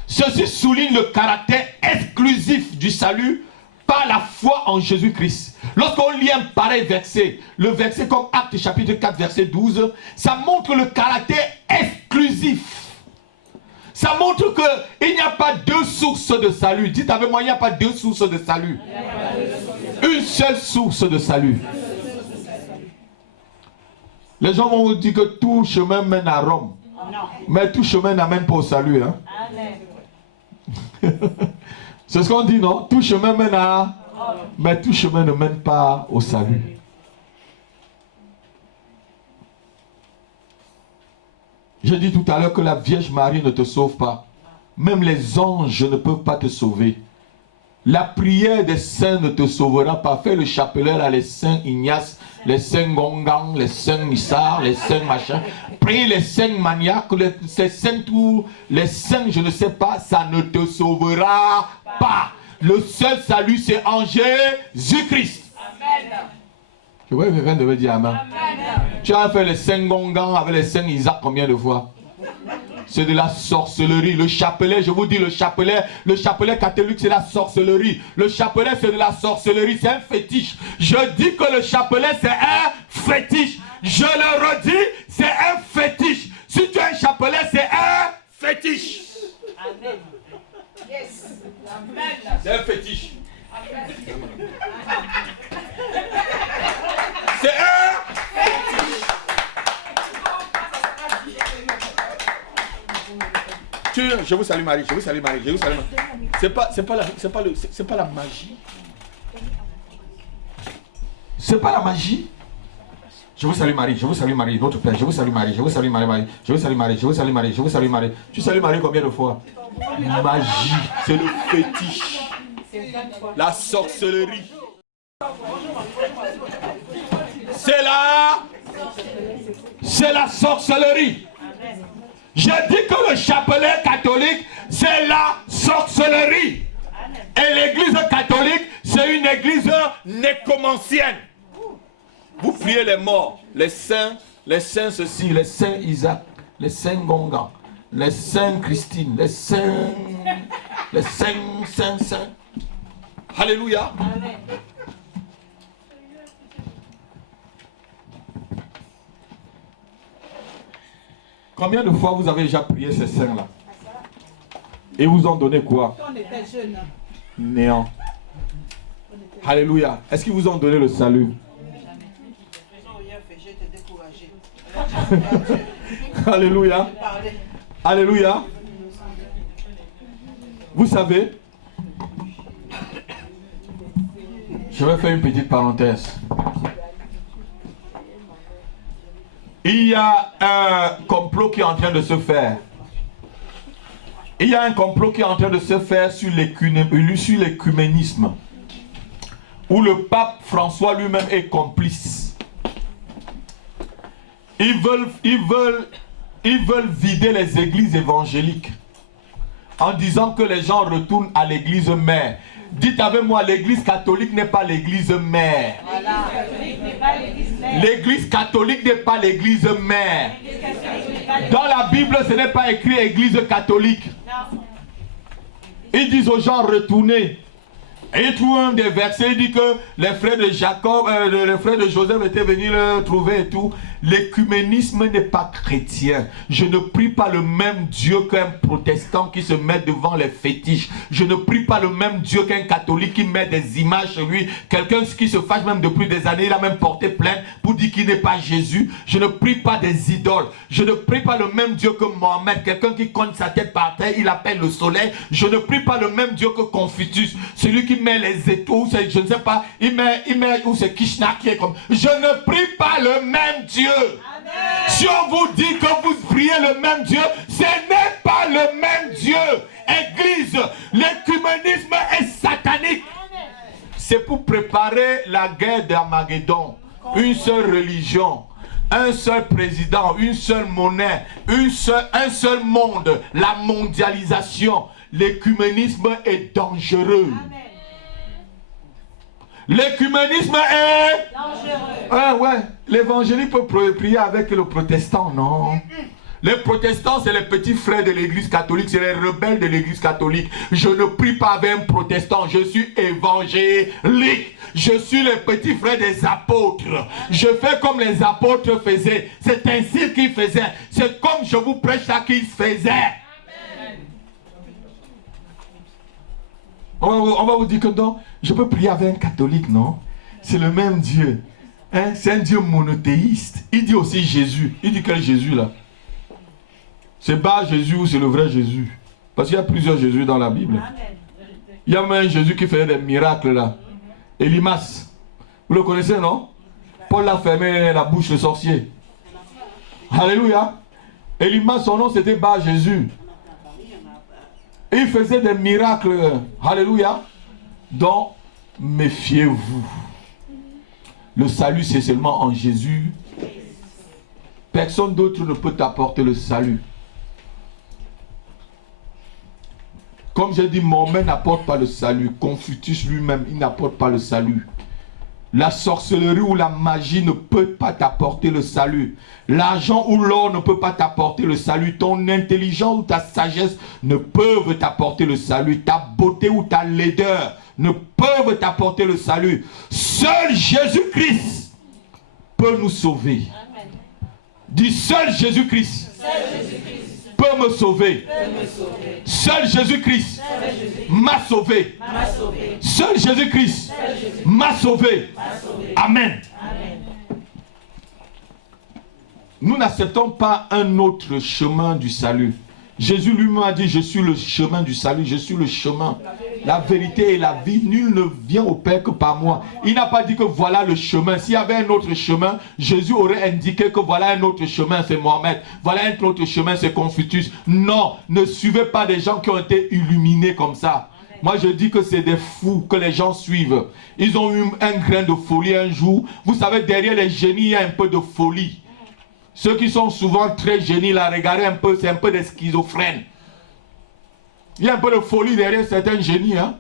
Ceci souligne le caractère exclusif du salut par la foi en Jésus-Christ. Lorsqu'on lit un pareil verset, le verset comme Acte chapitre 4 verset 12, ça montre le caractère exclusif. Ça montre qu'il n'y a pas deux sources de salut. Dites avec moi, il n'y a pas deux sources de salut. Une seule source de salut. Les gens vont vous dire que tout chemin mène à Rome. Non. Mais tout chemin n'amène pas au salut. Hein? C'est ce qu'on dit, non? Tout chemin mène à Rome. Mais tout chemin ne mène pas au salut. J'ai dit tout à l'heure que la Vierge Marie ne te sauve pas. Même les anges ne peuvent pas te sauver. La prière des saints ne te sauvera pas. Fais le chapelet là, les saints Ignace, les saints Gongang, les saints Issar, les saints machin. Prie les saints maniaques, les saints tout, les saints je ne sais pas, ça ne te sauvera pas. Le seul salut c'est en Jésus-Christ. Amen. Je vois que quelqu'un devait dire amen. Amen. Tu as fait les saints Gongang avec les saints Isaac combien de fois? C'est de la sorcellerie. Le chapelet, je vous dis, le chapelet catholique, c'est la sorcellerie. Le chapelet, c'est de la sorcellerie, c'est un fétiche. Je dis que le chapelet, c'est un fétiche. Je le redis, c'est un fétiche. Si tu as un chapelet, c'est un fétiche. Amen. Yes. Amen. C'est un fétiche. Amen. C'est un fétiche. Je vous salue Marie, je vous salue Marie, je vous salue Marie. C'est pas la magie. C'est pas la magie. Je vous salue Marie, je vous salue Marie, notre Père, je vous salue Marie, je vous salue Marie, je vous salue Marie, je vous salue Marie, je vous salue Marie. Tu salues Marie combien de fois? Magie, c'est le fétiche. La sorcellerie. C'est la sorcellerie. Je dis que le chapelet catholique, c'est la sorcellerie. Et l'église catholique, c'est une église nécomancienne. Vous priez les morts, les saints ceci, les saints Isaac, les saints Gongan, les saints Christine, les saints. Alléluia. Amen. Combien de fois vous avez déjà prié ces saints-là? Et vous ont donné quoi? Quand on était jeunes. Néant. Alléluia. Est-ce qu'ils vous ont donné le salut? Alléluia. Alléluia. Vous savez, je vais faire une petite parenthèse. Il y a un complot qui est en train de se faire. Il y a un complot qui est en train de se faire sur l'écuménisme, où le pape François lui-même est complice. Ils veulent vider les églises évangéliques en disant que les gens retournent à l'église mère. Dites avec moi, l'église catholique n'est pas l'église mère. L'église catholique n'est pas l'église mère. Dans la Bible, ce n'est pas écrit église catholique. Ils disent aux gens retournez. Et ils trouvent un des versets, il dit que les frères de Jacob, les frères de Joseph étaient venus le trouver et tout. L'écuménisme n'est pas chrétien. Je ne prie pas le même Dieu qu'un protestant qui se met devant les fétiches. Je ne prie pas le même Dieu qu'un catholique qui met des images sur lui. Quelqu'un qui se fâche même depuis des années, il a même porté plainte pour dire qu'il n'est pas Jésus. Je ne prie pas des idoles. Je ne prie pas le même Dieu que Mohamed. Quelqu'un qui cogne sa tête par terre, il appelle le soleil. Je ne prie pas le même Dieu que Confucius. Celui qui met les étoiles, je ne sais pas, il met ou c'est Krishna qui est comme. Je ne prie pas le même Dieu. Amen. Si on vous dit que vous priez le même Dieu, ce n'est pas le même Dieu. Église, l'écuménisme est satanique. C'est pour préparer la guerre d'Armageddon. Une seule religion, un seul président, une seule monnaie, un seul monde, la mondialisation. L'écuménisme est dangereux. Amen. L'écuménisme est dangereux. Ouais. L'évangélique peut prier avec le protestant, non. Les protestants, c'est les petits frères de l'église catholique, c'est les rebelles de l'église catholique. Je ne prie pas avec un protestant, je suis évangélique. Je suis le petit frère des apôtres. Je fais comme les apôtres faisaient. C'est ainsi qu'ils faisaient. C'est comme je vous prêche ça qu'ils faisaient. On va vous dire que non, je peux prier avec un catholique, non? C'est le même Dieu. Hein? C'est un Dieu monothéiste. Il dit aussi Jésus. Il dit quel Jésus là? C'est pas Jésus ou c'est le vrai Jésus? Parce qu'il y a plusieurs Jésus dans la Bible. Il y a même un Jésus qui faisait des miracles là. Elimas. Vous le connaissez, non? Paul a fermé la bouche du sorcier. Alléluia. Elimas, son nom c'était Bar Jésus. Il faisait des miracles. Alléluia. Donc, méfiez-vous. Le salut, c'est seulement en Jésus. Personne d'autre ne peut t'apporter le salut. Comme j'ai dit, Mohamed n'apporte pas le salut. Confucius lui-même, il n'apporte pas le salut. La sorcellerie ou la magie ne peut pas t'apporter le salut. L'argent ou l'or ne peut pas t'apporter le salut. Ton intelligence ou ta sagesse ne peuvent t'apporter le salut. Ta beauté ou ta laideur ne peuvent t'apporter le salut. Seul Jésus-Christ peut nous sauver. Amen. Dis seul Jésus-Christ peut me sauver. Seul Jésus-Christ m'a sauvé. Seul Jésus-Christ m'a sauvé. Amen. Nous n'acceptons pas un autre chemin du salut. Jésus lui-même a dit, je suis le chemin du salut, je suis le chemin, la vérité et la vie. Nul ne vient au Père que par moi. Il n'a pas dit que voilà le chemin. S'il y avait un autre chemin, Jésus aurait indiqué que voilà un autre chemin, c'est Mohamed. Voilà un autre chemin, c'est Confucius. Non, ne suivez pas des gens qui ont été illuminés comme ça. Moi, je dis que c'est des fous que les gens suivent. Ils ont eu un grain de folie un jour. Vous savez, derrière les génies, il y a un peu de folie. Ceux qui sont souvent très génies, là, regardez un peu, c'est un peu des schizophrènes. Il y a un peu de folie derrière certains génies. Hein?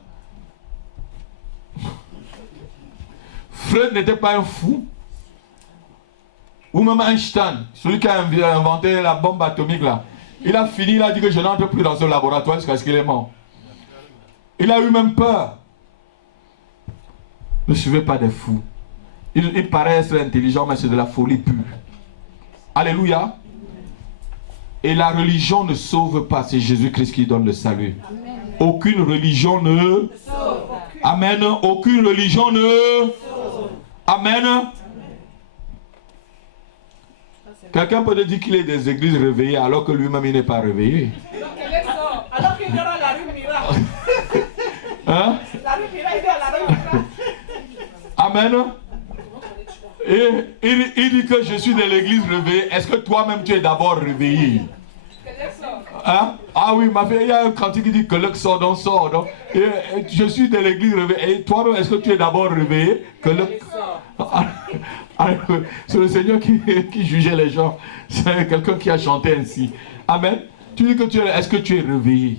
Freud n'était pas un fou. Ou même Einstein, celui qui a inventé la bombe atomique, là. Il a fini, il a dit que je n'entre plus dans ce laboratoire jusqu'à ce qu'il est mort. Il a eu même peur. Ne suivez pas des fous. Il paraît être intelligent, mais c'est de la folie pure. Alléluia. Et la religion ne sauve pas, c'est Jésus-Christ qui donne le salut. Amen. Aucune religion ne sauve. Amen. Aucune religion ne sauve. Amen. Quelqu'un peut te dire qu'il est des églises réveillées alors que lui-même il n'est pas réveillé. Alors qu'il y aura la rue Mira. Hein? La rue Mira, il est à la rue Mira. Amen. Et il dit que je suis de l'église réveillée. Est-ce que toi-même tu es d'abord réveillé? Hein? Ah oui, ma fille, il y a un cantique qui dit que le sort, donc sort. Donc, et je suis de l'église réveillée. Et toi-même, est-ce que tu es d'abord réveillé? Que le... C'est le Seigneur qui jugeait les gens. C'est quelqu'un qui a chanté ainsi. Amen. Tu dis que tu es... Est-ce que tu es réveillé?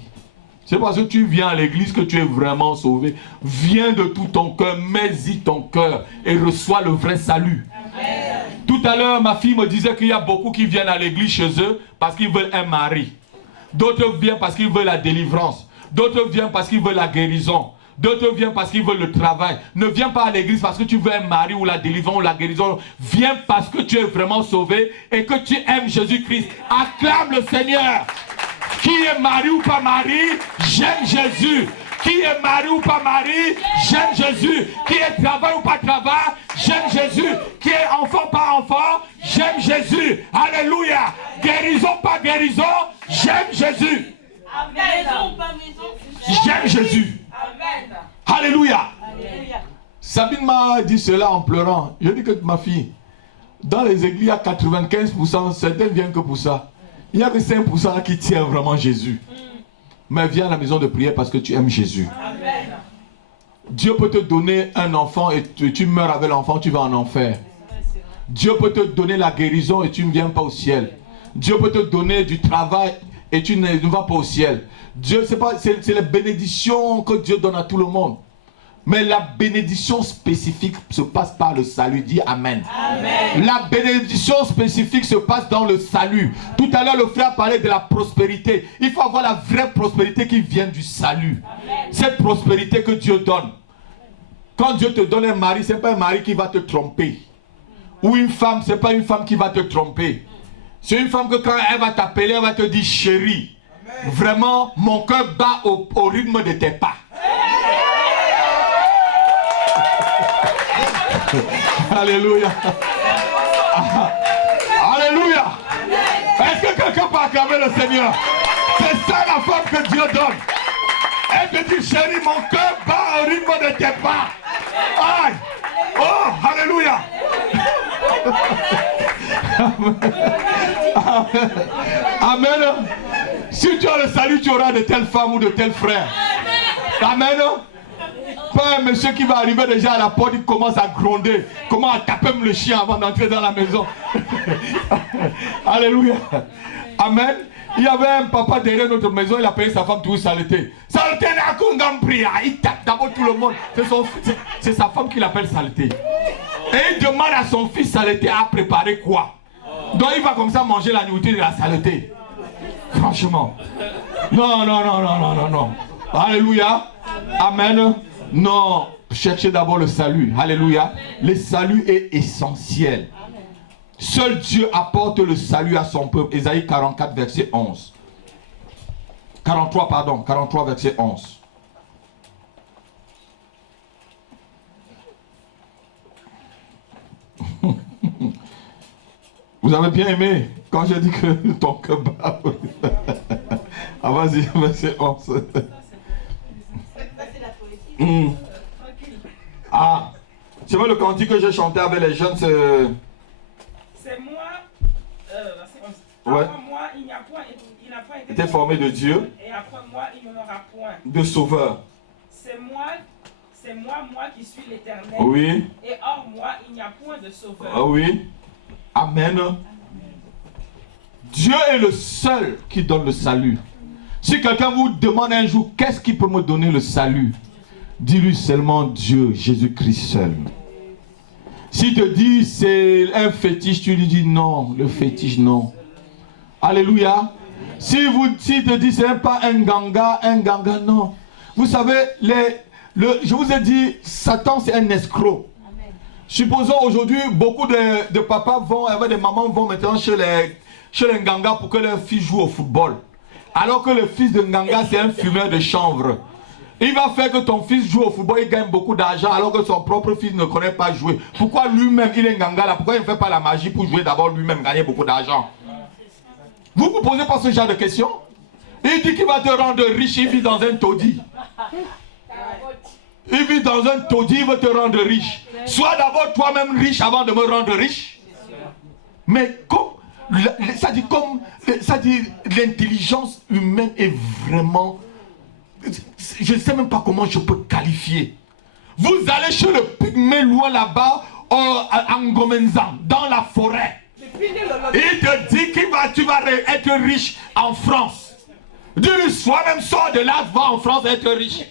C'est parce que tu viens à l'église que tu es vraiment sauvé. Viens de tout ton cœur, mets-y ton cœur et reçois le vrai salut. Amen. Tout à l'heure, ma fille me disait qu'il y a beaucoup qui viennent à l'église chez eux parce qu'ils veulent un mari. D'autres viennent parce qu'ils veulent la délivrance. D'autres viennent parce qu'ils veulent la guérison. D'autres viennent parce qu'ils veulent le travail. Ne viens pas à l'église parce que tu veux un mari ou la délivrance ou la guérison. Viens parce que tu es vraiment sauvé et que tu aimes Jésus-Christ. Acclame le Seigneur. Qui est mari ou pas mari, j'aime Jésus. Qui est mari ou pas mari, j'aime Jésus. Qui est travail ou pas travail, j'aime Jésus. Qui est enfant pas enfant, j'aime Jésus. Alléluia. Guérison pas guérison, j'aime Jésus. Maison ou pas maison, j'aime Jésus. Amen. Alléluia. Alléluia. Sabine m'a dit cela en pleurant. Je dis que ma fille, dans les églises, il y a 95%, certains viennent que pour ça. Il y a que 5% qui tiennent vraiment Jésus. Mais viens à la maison de prière parce que tu aimes Jésus. Amen. Dieu peut te donner un enfant et tu meurs avec l'enfant, tu vas en enfer. Dieu peut te donner la guérison et tu ne viens pas au ciel. Dieu peut te donner du travail et tu ne vas pas au ciel. Dieu, c'est les bénédictions que Dieu donne à tout le monde. Mais la bénédiction spécifique se passe par le salut. Dis Amen. Amen. La bénédiction spécifique se passe dans le salut. Tout à l'heure, le frère parlait de la prospérité. Il faut avoir la vraie prospérité qui vient du salut. Amen. Cette prospérité que Dieu donne. Quand Dieu te donne un mari, ce n'est pas un mari qui va te tromper. Ou une femme, ce n'est pas une femme qui va te tromper. C'est une femme que quand elle va t'appeler, elle va te dire chérie. Amen. Vraiment, mon cœur bat au rythme de tes pas. Alléluia. Alléluia. Est-ce que quelqu'un peut acclamer le Seigneur? C'est ça la femme que Dieu donne. Elle te dit chérie, mon cœur bat au rythme de tes pas. Aïe. Oh, alléluia. Amen. Si tu as le salut, tu auras de telles femmes ou de tels frères. Amen. Pas un monsieur qui va arriver déjà à la porte, il commence à gronder. Comment à taper le chien avant d'entrer dans la maison. Alléluia. Amen. Il y avait un papa derrière notre maison, il a payé sa femme tout saleté. Saleté n'a qu'un pria. Il tape d'abord tout le monde. C'est sa femme qui l'appelle saleté. Et il demande à son fils saleté à préparer quoi. Donc il va comme ça manger la nourriture de la saleté. Franchement. Non, non, non, non, non, non, non. Alléluia. Amen. Non. Cherchez d'abord le salut. Alléluia. Le salut est essentiel. Seul Dieu apporte le salut à son peuple. Ésaïe 44, verset 11. 43, pardon. 43, verset 11. Vous avez bien aimé quand j'ai dit que ton cœur bat. Ah, vas-y, verset 11. Ah, c'est vrai le cantique que j'ai chanté avec les jeunes, c'est moi. Ouais. Après moi, il n'a point été formé de Dieu. Et après moi, il n'en aura point. De sauveur. C'est moi qui suis l'Éternel. Oui. Et hors moi, il n'y a point de sauveur. Ah oui. Amen. Dieu est le seul qui donne le salut. Si quelqu'un vous demande un jour, qu'est-ce qui peut me donner le salut? Dis-lui seulement Dieu, Jésus-Christ seul. S'il te dit c'est un fétiche, tu lui dis non, le fétiche non. Alléluia. S'il te dit c'est pas un ganga non. Vous savez, je vous ai dit, Satan c'est un escroc. Supposons aujourd'hui, beaucoup de papas vont, avec des mamans vont maintenant chez chez les Nganga pour que leur fils joue au football. Alors que le fils de Nganga, c'est un fumeur de chanvre. Il va faire que ton fils joue au football, il gagne beaucoup d'argent alors que son propre fils ne connaît pas jouer. Pourquoi lui-même, il est Nganga là? Pourquoi il ne fait pas la magie pour jouer d'abord lui-même, gagner beaucoup d'argent? Vous ne vous posez pas ce genre de questions? Il dit qu'il va te rendre riche, il vit dans un taudis. Il vit dans un taudis, il veut te rendre riche. Sois d'abord toi-même riche avant de me rendre riche. Mais ça dit l'intelligence humaine est vraiment... Je ne sais même pas comment je peux qualifier. Vous allez chez le pygmée loin là-bas, en Ngomenzan, dans la forêt. Il te dit que tu vas être riche en France. Dis-lui, soi-même sors de là, va en France être riche.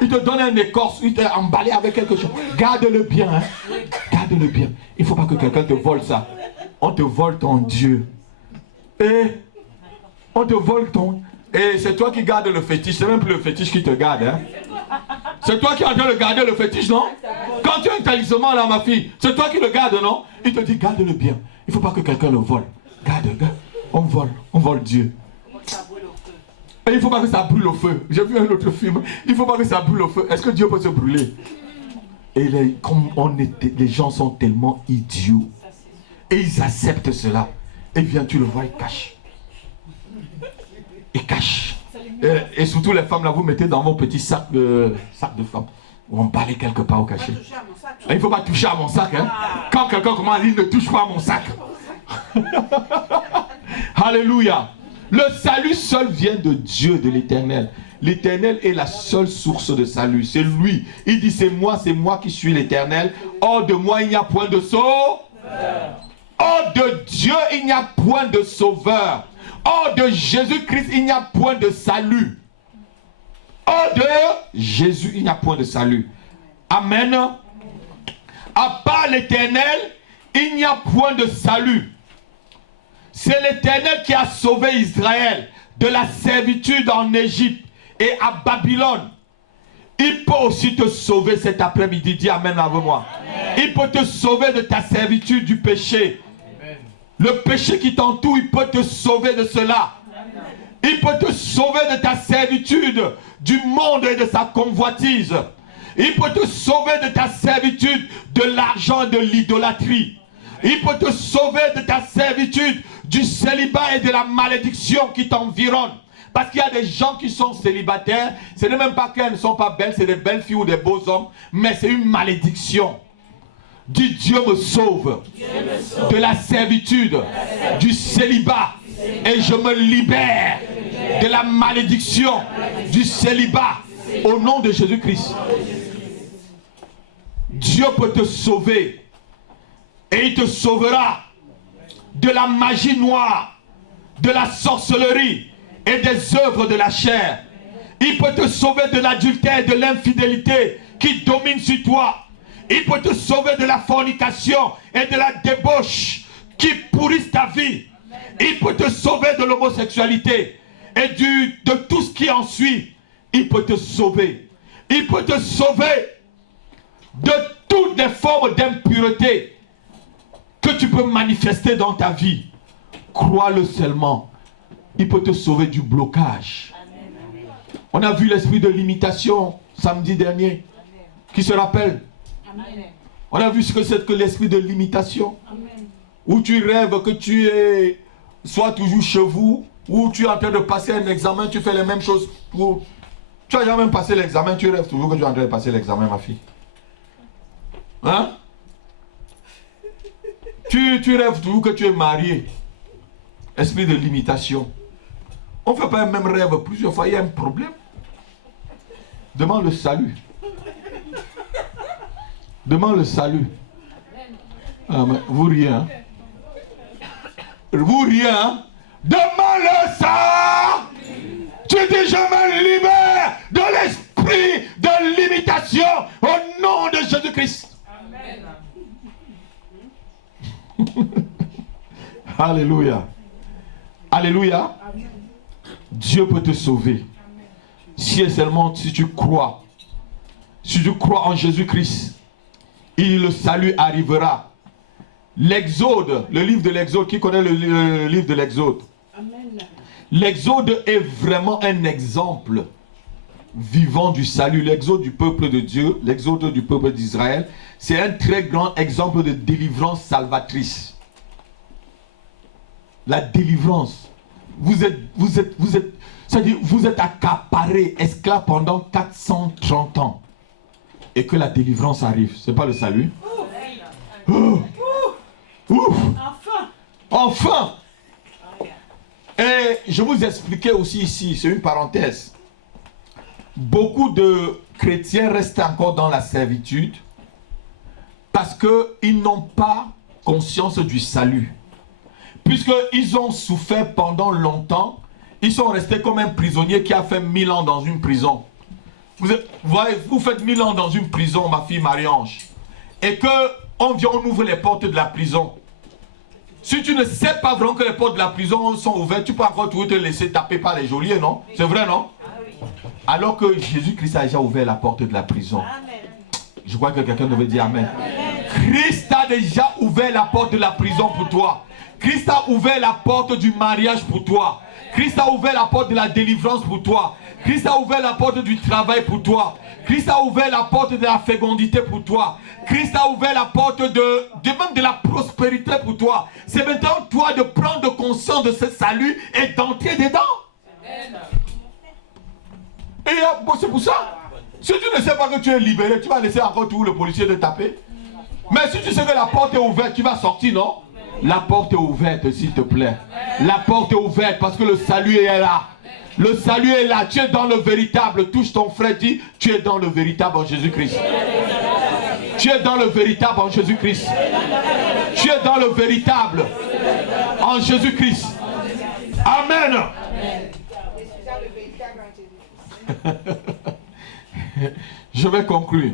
Il te donne un écorce, il t'a emballé avec quelque chose. Garde-le bien, hein. Garde-le bien. Il ne faut pas que quelqu'un te vole ça. On te vole ton Dieu. Et on te vole ton... Et c'est toi qui gardes le fétiche. C'est même plus le fétiche qui te garde, hein. C'est toi qui es en train de garder le fétiche, non? Quand tu as un talisman là, ma fille, c'est toi qui le gardes, non? Il te dit, garde-le bien. Il ne faut pas que quelqu'un le vole. Garde. On vole Dieu. Et il ne faut pas que ça brûle au feu. J'ai vu un autre film. Il ne faut pas que ça brûle au feu. Est-ce que Dieu peut se brûler? Et les gens sont tellement idiots. Et ils acceptent cela. Et bien tu le vois, ils cachent. Ils cachent. Et surtout les femmes là, vous mettez dans vos petits sacs de femmes. Ou emballez quelque part au cachet. Il ne faut pas toucher à mon sac. Hein. Quand quelqu'un commence à dire ne touche pas à mon sac. Alléluia. Le salut seul vient de Dieu, de l'Éternel. L'Éternel est la seule source de salut. C'est lui. Il dit c'est moi qui suis l'Éternel. Hors de moi, il n'y a point de sauveur. Hors de Dieu, il n'y a point de sauveur. Hors de Jésus-Christ, il n'y a point de salut. Hors de Jésus, il n'y a point de salut. Amen. À part l'Éternel, il n'y a point de salut. C'est l'Éternel qui a sauvé Israël de la servitude en Égypte et à Babylone. Il peut aussi te sauver cet après-midi. Dis Amen avec moi. Il peut te sauver de ta servitude du péché. Amen. Le péché qui t'entoure, il peut te sauver de cela. Il peut te sauver de ta servitude du monde et de sa convoitise. Il peut te sauver de ta servitude de l'argent et de l'idolâtrie. Il peut te sauver de ta servitude du célibat et de la malédiction qui t'environne. Parce qu'il y a des gens qui sont célibataires. Ce n'est même pas qu'elles ne sont pas belles, c'est des belles filles ou des beaux hommes. Mais c'est une malédiction. Dis Dieu me sauve de la servitude, du célibat. Et je me libère de la malédiction du célibat. Au nom de Jésus-Christ. Dieu peut te sauver. Et il te sauvera de la magie noire, de la sorcellerie et des œuvres de la chair. Il peut te sauver de l'adultère et de l'infidélité qui domine sur toi. Il peut te sauver de la fornication et de la débauche qui pourrissent ta vie. Il peut te sauver de l'homosexualité et de tout ce qui en suit. Il peut te sauver. Il peut te sauver de toutes les formes d'impureté que tu peux manifester dans ta vie. Crois-le seulement. Il peut te sauver du blocage. On a vu l'esprit de limitation samedi dernier. Qui se rappelle? On a vu ce que c'est que l'esprit de limitation. Où tu rêves que tu es soit toujours chez vous, ou tu es en train de passer un examen, tu fais les mêmes choses. Tu n'as jamais passé l'examen, tu rêves toujours que tu es en train de passer l'examen, ma fille. Hein? Tu rêves toujours que tu es marié. Esprit de limitation. On ne fait pas un même rêve plusieurs fois, il y a un problème. Demande le salut. Demande le salut. Ah, mais vous riez, hein? Vous riez, hein? Demande le salut. Tu dis je me libère de l'esprit de limitation au nom de Jésus-Christ. Alléluia. Alléluia. Dieu peut te sauver. Si et seulement si tu crois. Si tu crois en Jésus-Christ, le salut arrivera. L'Exode, le livre de l'Exode, qui connaît le livre de l'Exode? L'Exode est vraiment un exemple vivant du salut. L'Exode du peuple de Dieu, l'Exode du peuple d'Israël, c'est un très grand exemple de délivrance salvatrice. La délivrance. C'est-à-dire, vous êtes accaparé, esclave pendant 430 ans. Et que la délivrance arrive. Ce n'est pas le salut. Enfin. Et je vous expliquais aussi ici, c'est une parenthèse. Beaucoup de chrétiens restent encore dans la servitude parce qu'ils n'ont pas conscience du salut. Puisqu'ils ont souffert pendant longtemps, ils sont restés comme un prisonnier qui a fait 1000 ans dans une prison. Vous faites 1000 ans dans une prison, ma fille Marie-Ange, et qu'on vient, on ouvre les portes de la prison. Si tu ne sais pas vraiment que les portes de la prison sont ouvertes, tu peux encore te laisser taper par les geôliers, non? C'est vrai, non? Alors que Jésus-Christ a déjà ouvert la porte de la prison. Je crois que quelqu'un devait dire Amen. Christ a déjà ouvert la porte de la prison pour toi. Christ a ouvert la porte du mariage pour toi. Christ a ouvert la porte de la délivrance pour toi. Christ a ouvert la porte du travail pour toi. Christ a ouvert la porte de la fécondité pour toi. Christ a ouvert la porte même de la prospérité pour toi. C'est maintenant toi de prendre conscience de ce salut et d'entrer dedans. Et c'est pour ça. Si tu ne sais pas que tu es libéré, tu vas laisser encore tout le policier te taper. Mais si tu sais que la porte est ouverte, tu vas sortir, non? La porte est ouverte, s'il te plaît. La porte est ouverte parce que le salut est là. Le salut est là. Tu es dans le véritable. Touche ton frère, dis, tu es dans le véritable en Jésus-Christ. Tu es dans le véritable en Jésus-Christ. Tu es dans le véritable en Jésus-Christ. Amen. Je vais conclure.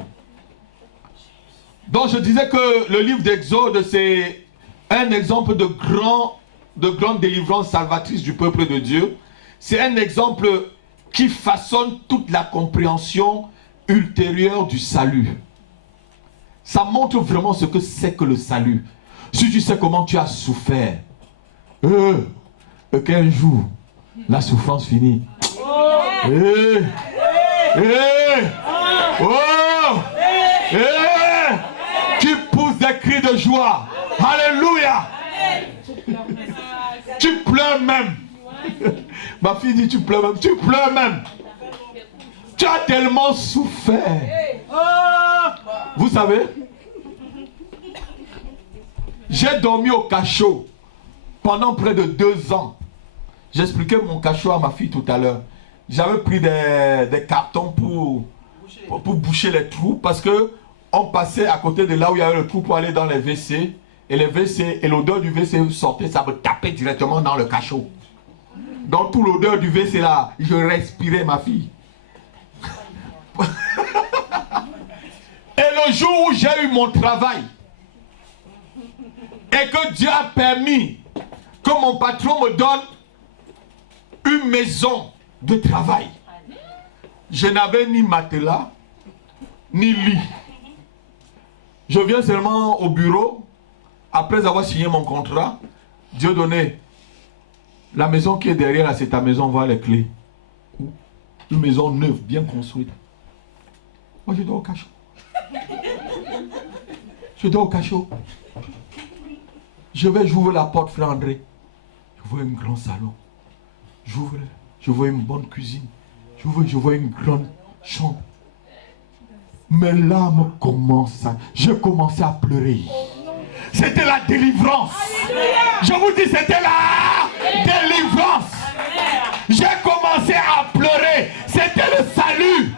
Donc je disais que le livre d'Exode, c'est un exemple de grande délivrance salvatrice du peuple de Dieu. C'est un exemple qui façonne toute la compréhension ultérieure du salut. Ça montre vraiment ce que c'est que le salut. Si tu sais comment tu as souffert, qu'un jour, la souffrance finit. Tu pousses des cris de joie. Alléluia. Tu pleures même. Ma fille dit tu pleures même. Tu pleures même. Tu as tellement souffert. Vous savez, j'ai dormi au cachot pendant près de 2 ans. J'expliquais mon cachot à ma fille tout à l'heure. J'avais pris des cartons pour boucher les trous parce que on passait à côté de là où il y avait le trou pour aller dans les WC. Et les WC, et l'odeur du WC sortait, ça me tapait directement dans le cachot. Dans toute l'odeur du WC là, je respirais ma fille. Et le jour où j'ai eu mon travail, et que Dieu a permis que mon patron me donne une maison de travail, je n'avais ni matelas, ni lit. Je viens seulement au bureau, après avoir signé mon contrat, Dieu donnait la maison qui est derrière là, c'est ta maison, voilà les clés. Une maison neuve, bien construite. Moi je dors au cachot. Je dors au cachot. J'ouvre la porte, frère André. Je vois un grand salon. Je vois une bonne cuisine. Je vois une grande chambre. Mes larmes je commençais à pleurer. C'était la délivrance. Je vous dis, c'était la délivrance. J'ai commencé à pleurer. C'était le salut.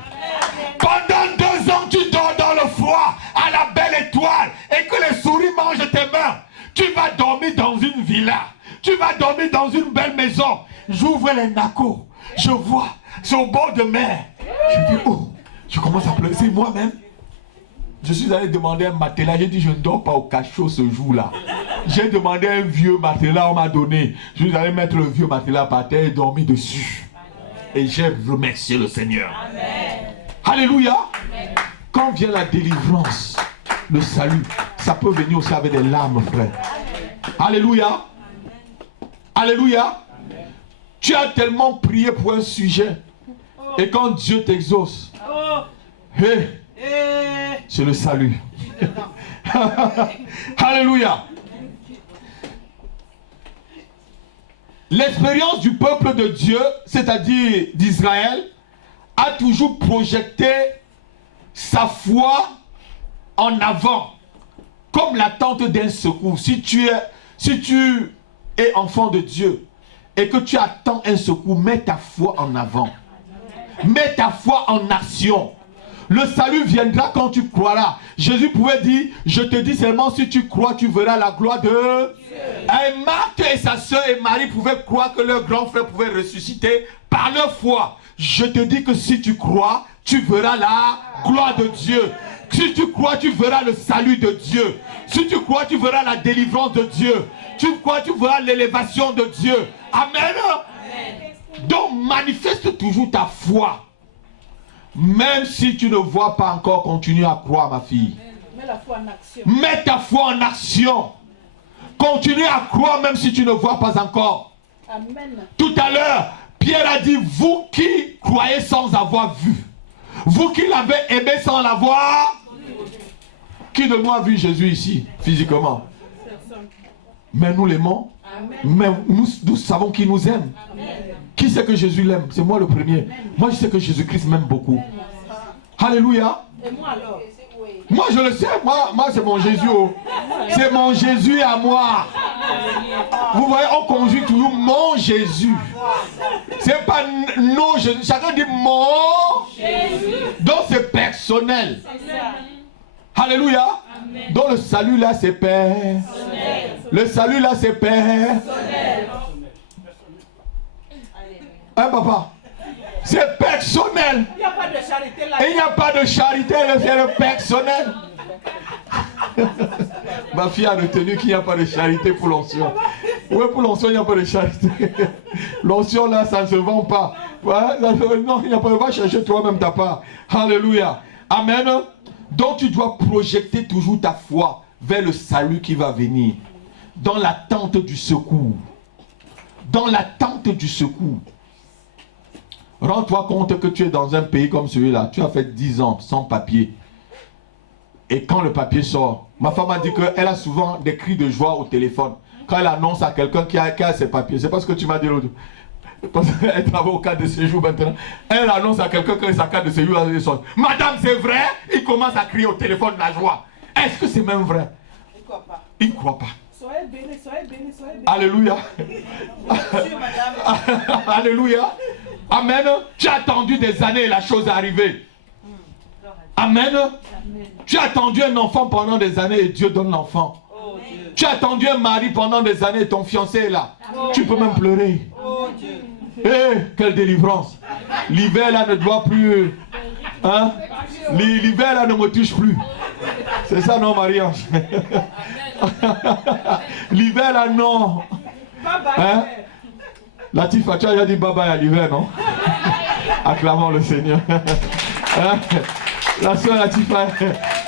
Pendant 2 ans, tu dors dans le froid, à la belle étoile, et que les souris mangent tes mains. Tu vas dormir dans une villa. Tu vas dormir dans une belle maison. J'ouvre les nacos. Je vois, c'est au bord de mer. Je dis, oh, je commence à pleurer. C'est moi-même. Je suis allé demander un matelas. J'ai dit, je ne dors pas au cachot ce jour-là. J'ai demandé un vieux matelas, on m'a donné. Je suis allé mettre le vieux matelas par terre et dormir dessus. Et j'ai remercié le Seigneur. Amen. Alléluia. Amen. Quand vient la délivrance, le salut, ça peut venir aussi avec des larmes, frère. Alléluia. Alléluia. Tu as tellement prié pour un sujet. Et quand Dieu t'exauce, c'est le salut. Alléluia. L'expérience du peuple de Dieu, c'est-à-dire d'Israël, a toujours projeté sa foi en avant, comme l'attente d'un secours. Si tu es enfant de Dieu et que tu attends un secours, mets ta foi en avant. Mets ta foi en action. Le salut viendra quand tu croiras. Jésus pouvait dire, je te dis seulement si tu crois, tu verras la gloire de Dieu. Et Marthe et sa soeur et Marie pouvaient croire que leur grand frère pouvait ressusciter par leur foi. Je te dis que si tu crois, tu verras la gloire de Dieu. Si tu crois, tu verras le salut de Dieu. Si tu crois, tu verras la délivrance de Dieu. Tu crois, tu verras l'élévation de Dieu. Amen. Donc manifeste toujours ta foi. Même si tu ne vois pas encore, continue à croire, ma fille. Mets la foi en action. Mets ta foi en action. Continue à croire même si tu ne vois pas encore. Amen. Tout à l'heure, Pierre a dit, vous qui croyez sans avoir vu, vous qui l'avez aimé sans l'avoir, qui de nous a vu Jésus ici, physiquement? Mais nous l'aimons. Mais nous savons qu'il nous aime. Qui sait que Jésus l'aime? C'est moi le premier. Moi je sais que Jésus-Christ m'aime beaucoup. Alléluia. Et moi alors? Moi je le sais. Moi c'est mon Jésus. Oh. C'est mon Jésus à moi. Vous voyez, on conjugue toujours mon Jésus. C'est pas nos Jésus. Chacun dit mon Jésus. Donc c'est personnel. Alléluia. Donc le salut là c'est personnel. Le salut là c'est personnel. Hein papa? C'est personnel. Il n'y a pas de charité là. Et il n'y a pas de charité, c'est le personnel. Ma fille a retenu qu'il n'y a pas de charité pour l'onction. Oui, pour l'onction, il n'y a pas de charité. L'onction là, ça ne se vend pas. Ouais, non, il n'y a pas. Va chercher toi-même ta part. Alléluia. Amen. Donc tu dois projeter toujours ta foi vers le salut qui va venir. Dans l'attente du secours. Dans l'attente du secours. Rends-toi compte que tu es dans un pays comme celui-là. Tu as fait 10 ans sans papier. Et quand le papier sort, ma femme a dit qu'elle a souvent des cris de joie au téléphone. Quand elle annonce à quelqu'un qui a ses papiers. C'est pas ce que tu m'as dit l'autre. Parce qu'elle travaille au cadre de séjour maintenant. Elle annonce à quelqu'un que sa carte de séjour a sonné. Madame, c'est vrai? Il commence à crier au téléphone de la joie. Est-ce que c'est même vrai? Il ne croit pas. Il ne croit pas. Soyez bénis, soyez bénis, soyez bénis. Alléluia. Monsieur, madame. Alléluia. Amen. Tu as attendu des années et la chose est arrivée. Amen. Tu as attendu un enfant pendant des années et Dieu donne l'enfant. Oh, Dieu. Tu as attendu un mari pendant des années et ton fiancé est là. Tu peux même pleurer. Oh, Dieu. Eh, quelle délivrance. L'hiver là ne doit plus. Hein? L'hiver là ne me touche plus. C'est ça non, Marie-Ange? L'hiver là non. Hein? Latifa, tu as déjà dit bye bye à l'hiver, non? Acclamons le Seigneur. Hein? La soeur Latifa,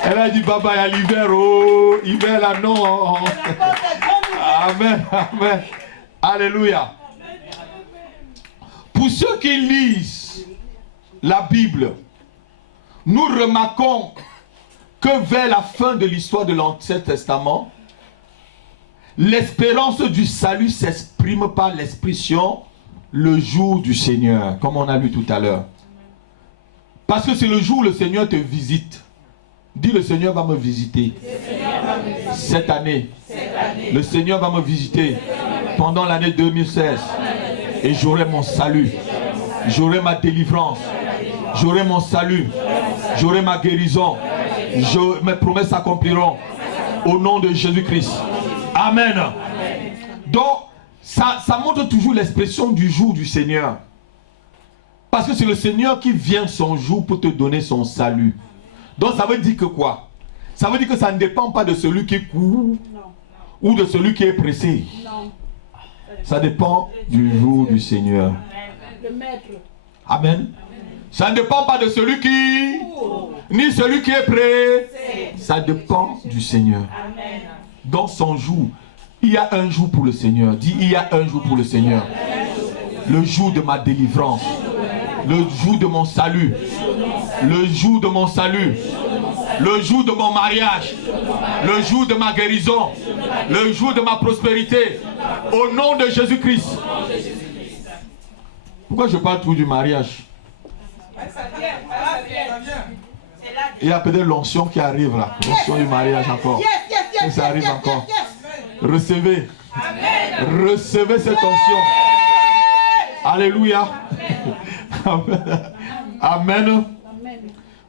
elle a dit bye bye à l'hiver. Oh, hiver là, non. Amen, amen. Alléluia. Pour ceux qui lisent la Bible, nous remarquons que vers la fin de l'histoire de l'Ancien Testament, l'espérance du salut s'exprime par l'expression le jour du Seigneur, comme on a lu tout à l'heure. Parce que c'est le jour où le Seigneur te visite. Dis, le Seigneur va me visiter. Cette année. Le Seigneur va me visiter pendant l'année 2016. Et j'aurai mon salut. J'aurai ma délivrance. J'aurai mon salut. J'aurai ma guérison. Mes promesses s'accompliront. Au nom de Jésus-Christ. Amen. Donc, ça montre toujours l'expression du jour du Seigneur. Parce que c'est le Seigneur qui vient son jour pour te donner son salut. Donc ça veut dire que quoi? Ça veut dire que ça ne dépend pas de celui qui court ou de celui qui est pressé. Non. Ça dépend du jour du Seigneur. Le maître. Amen. Ça ne dépend pas de celui qui, ni celui qui est prêt. Ça dépend du Seigneur. Amen. Dans son jour, il y a un jour pour le Seigneur. Dis, il y a un jour pour le Seigneur. Le jour de ma délivrance. Le jour de mon salut. Le jour de mon salut. Le jour de mon mariage. Le jour de ma guérison. Le jour de ma prospérité. Au nom de Jésus-Christ. Pourquoi je parle tout du mariage? Il y a peut-être l'onction qui arrive là. L'onction du mariage encore. Et ça arrive encore. Recevez. Recevez cette onction. Alléluia. Amen.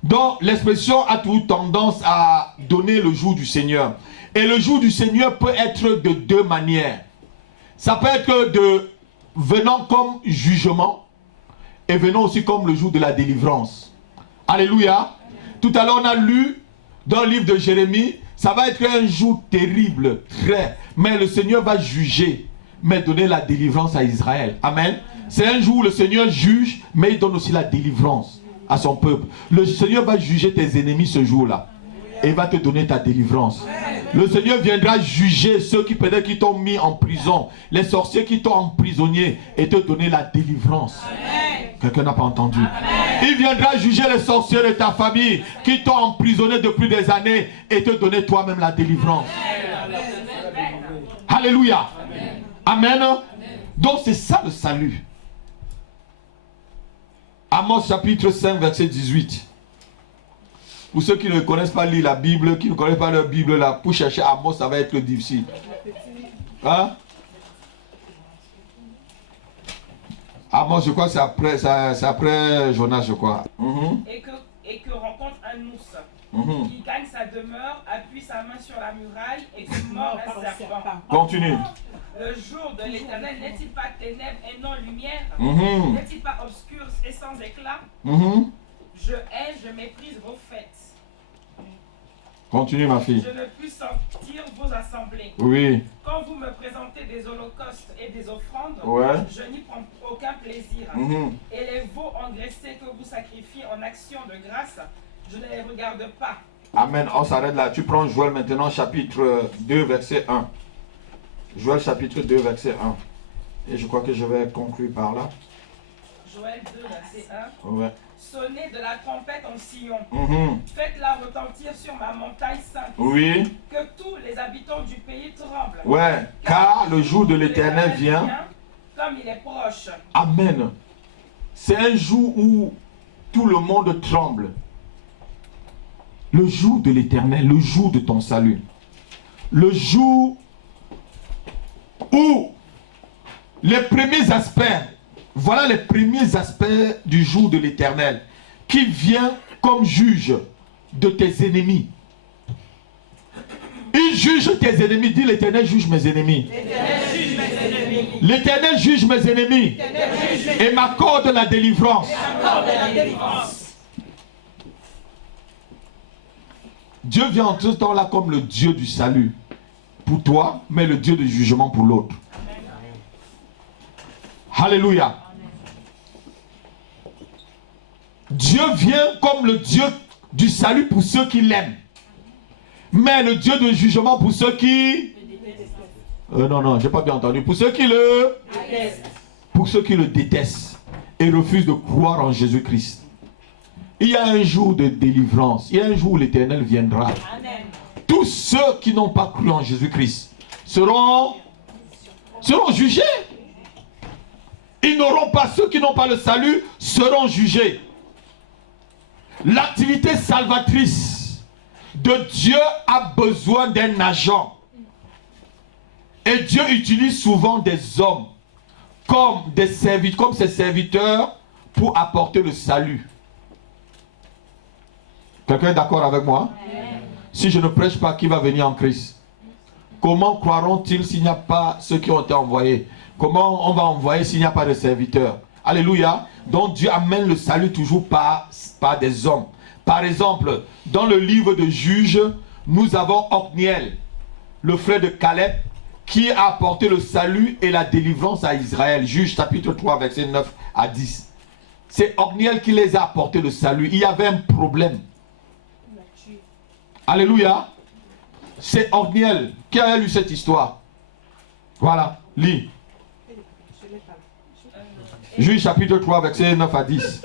Donc l'expression a toujours tendance à donner le jour du Seigneur. Et le jour du Seigneur peut être de deux manières. Ça peut être de venant comme jugement et venant aussi comme le jour de la délivrance. Alléluia. Tout à l'heure on a lu dans le livre de Jérémie, ça va être un jour terrible, très, mais le Seigneur va juger, mais donner la délivrance à Israël. Amen. C'est un jour où le Seigneur juge, mais il donne aussi la délivrance à son peuple. Le Seigneur va juger tes ennemis ce jour-là. Et va te donner ta délivrance. Le Seigneur viendra juger ceux qui peut-être qui t'ont mis en prison, les sorciers qui t'ont emprisonné et te donner la délivrance. Quelqu'un n'a pas entendu? Il viendra juger les sorciers de ta famille qui t'ont emprisonné depuis des années et te donner toi-même la délivrance. Alléluia. Amen. Donc c'est ça le salut. Amos chapitre 5 verset 18. Pour ceux qui ne connaissent pas lire la Bible, qui ne connaissent pas leur Bible là, pour chercher Amos, ça va être difficile. Hein? Amos, je crois que c'est après Jonas, je crois. Et que rencontre un ours qui gagne sa demeure, appuie sa main sur la muraille et que mord un serpent. Continue. Le jour de l'Éternel n'est-il pas ténèbres et non lumière? N'est-il pas obscur et sans éclat? Je hais, je méprise vos fêtes. Continue ma fille. Je ne puis sortir vos assemblées. Oui. Quand vous me présentez des holocaustes et des offrandes, je n'y prends aucun plaisir. Et les veaux engraissés que vous sacrifiez en action de grâce, je ne les regarde pas. Amen. On s'arrête là. Tu prends Joël maintenant, chapitre 2, verset 1. Joël, chapitre 2, verset 1. Et je crois que je vais conclure par là. Joël 2, verset 1. Ouais. Sonnez de la trompette en Sion. Faites-la retentir sur ma montagne sainte. Oui. Que tous les habitants du pays tremblent. Ouais. Car le jour de l'Éternel vient. Comme il est proche. Amen. C'est un jour où tout le monde tremble. Le jour de l'Éternel, le jour de ton salut. Le jour où les premiers aspects, voilà les premiers aspects du jour de l'Éternel, qui vient comme juge de tes ennemis. Il juge tes ennemis. Dis l'Éternel juge mes ennemis. L'Éternel juge mes ennemis. Et m'accorde la délivrance. Dieu vient en ce temps-là comme le Dieu du salut pour toi, mais le Dieu du jugement pour l'autre. Alléluia. Dieu vient comme le Dieu du salut pour ceux qui l'aiment, mais le Dieu du jugement pour ceux qui... non, j'ai pas bien entendu. Pour ceux qui le... Pour ceux qui le détestent et refusent de croire en Jésus-Christ. Il y a un jour de délivrance. Il y a un jour où l'Éternel viendra. Amen. Tous ceux qui n'ont pas cru en Jésus-Christ seront jugés. Ils n'auront pas, ceux qui n'ont pas le salut seront jugés. L'activité salvatrice de Dieu a besoin d'un agent. Et Dieu utilise souvent des hommes comme ses serviteurs pour apporter le salut. Quelqu'un est d'accord avec moi? Si je ne prêche pas, qui va venir en Christ? Comment croiront-ils s'il n'y a pas ceux qui ont été envoyés? Comment on va envoyer s'il n'y a pas de serviteurs? Alléluia. Donc Dieu amène le salut toujours par des hommes. Par exemple, dans le livre de Juges, nous avons Othniel, le frère de Caleb, qui a apporté le salut et la délivrance à Israël. Juges chapitre 3, verset 9 à 10. C'est Othniel qui les a apporté le salut. Il y avait un problème. Alléluia. C'est Othniel qui a lu cette histoire. Voilà, lis. Juge chapitre 3, verset 9 à 10. Juge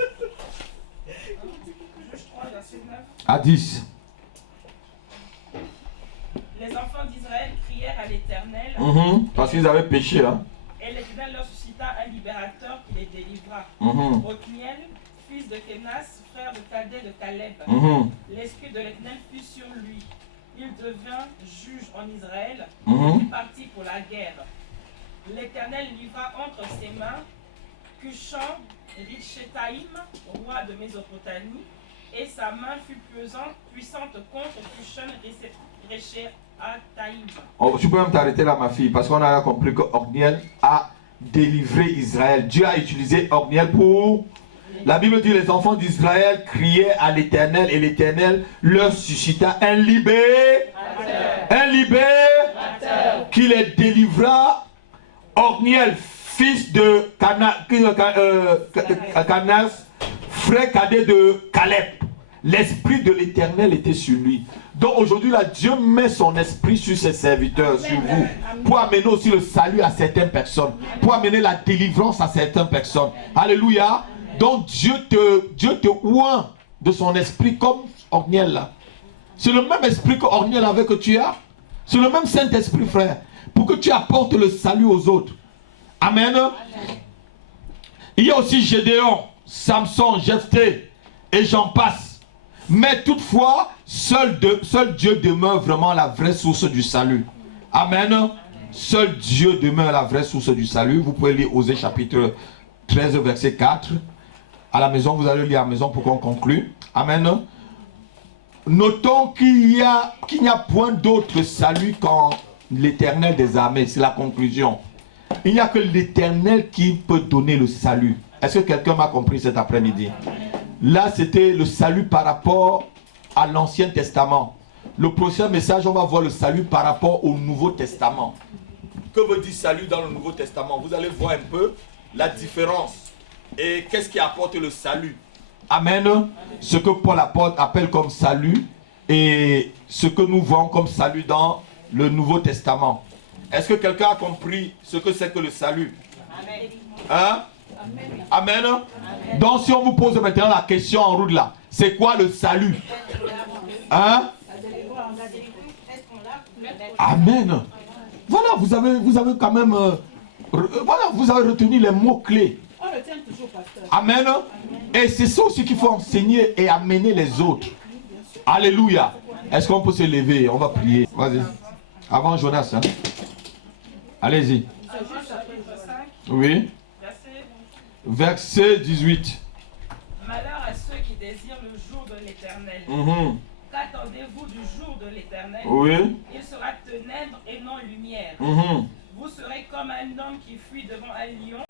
3, verset 9. À 10. Les enfants d'Israël crièrent à l'Éternel, Parce qu'ils avaient péché. Hein. et l'Éternel leur suscita un libérateur qui les délivra. Othniel, fils de Kénas, frère de Cadet de Caleb. L'esprit de l'Éternel fut sur lui. Il devint juge en Israël, et partit pour la guerre. L'Éternel livra entre ses mains Cushan Richetaïm, roi de Mésopotamie, et sa main fut puissante contre Cushan Richetaïm. Oh, tu peux même t'arrêter là, ma fille, parce qu'on a compris que Othniel a délivré Israël. Dieu a utilisé Othniel pour... La Bible dit les enfants d'Israël criaient à l'Éternel et l'Éternel leur suscita un libérateur qui les délivra. Othniel, fils de Canas, frère cadet de Caleb. L'esprit de l'Éternel était sur lui. Donc aujourd'hui, là, Dieu met son esprit sur ses serviteurs, sur vous, pour amener aussi le salut à certaines personnes, pour amener la délivrance à certaines personnes. Alléluia. Donc Dieu te oint de son esprit comme Othniel là. C'est le même esprit que Othniel avait que tu as. C'est le même Saint-Esprit, frère, pour que tu apportes le salut aux autres. Amen. Il y a aussi Gédéon, Samson, Jephthé, et j'en passe. Mais toutefois, seul Dieu demeure vraiment la vraie source du salut. Amen. Seul Dieu demeure la vraie source du salut. Vous pouvez lire Osée chapitre 13, verset 4. À la maison, vous allez lire à la maison pour qu'on conclue. Amen. Notons qu'il n'y a point d'autre salut qu'en l'Éternel des armées. C'est la conclusion. Il n'y a que l'Éternel qui peut donner le salut. Est-ce que quelqu'un m'a compris cet après-midi? Là, c'était le salut par rapport à l'Ancien Testament. Le prochain message, on va voir le salut par rapport au Nouveau Testament. Que veut dire salut dans le Nouveau Testament? Vous allez voir un peu la différence. Et qu'est-ce qui apporte le salut? Amen. Ce que Paul appelle comme salut et ce que nous voyons comme salut dans le Nouveau Testament. Est-ce que quelqu'un a compris ce que c'est que le salut? Amen. Hein? Amen. Amen. Donc si on vous pose maintenant la question en route là, c'est quoi le salut? Hein? Amen. Voilà, vous avez quand même voilà, vous avez retenu les mots clés. On retient toujours, pasteur. Amen. Et c'est ça aussi qu'il faut enseigner et amener les autres. Alléluia. Est-ce qu'on peut se lever? On va prier. Vas-y. Avant Jonas. Hein? Allez-y. Oui. Verset 18. Malheur à ceux qui désirent le jour de l'Éternel. Qu'attendez-vous du jour de l'Éternel? Oui. Il sera ténèbres et non lumière. Vous serez comme un homme qui fuit devant un lion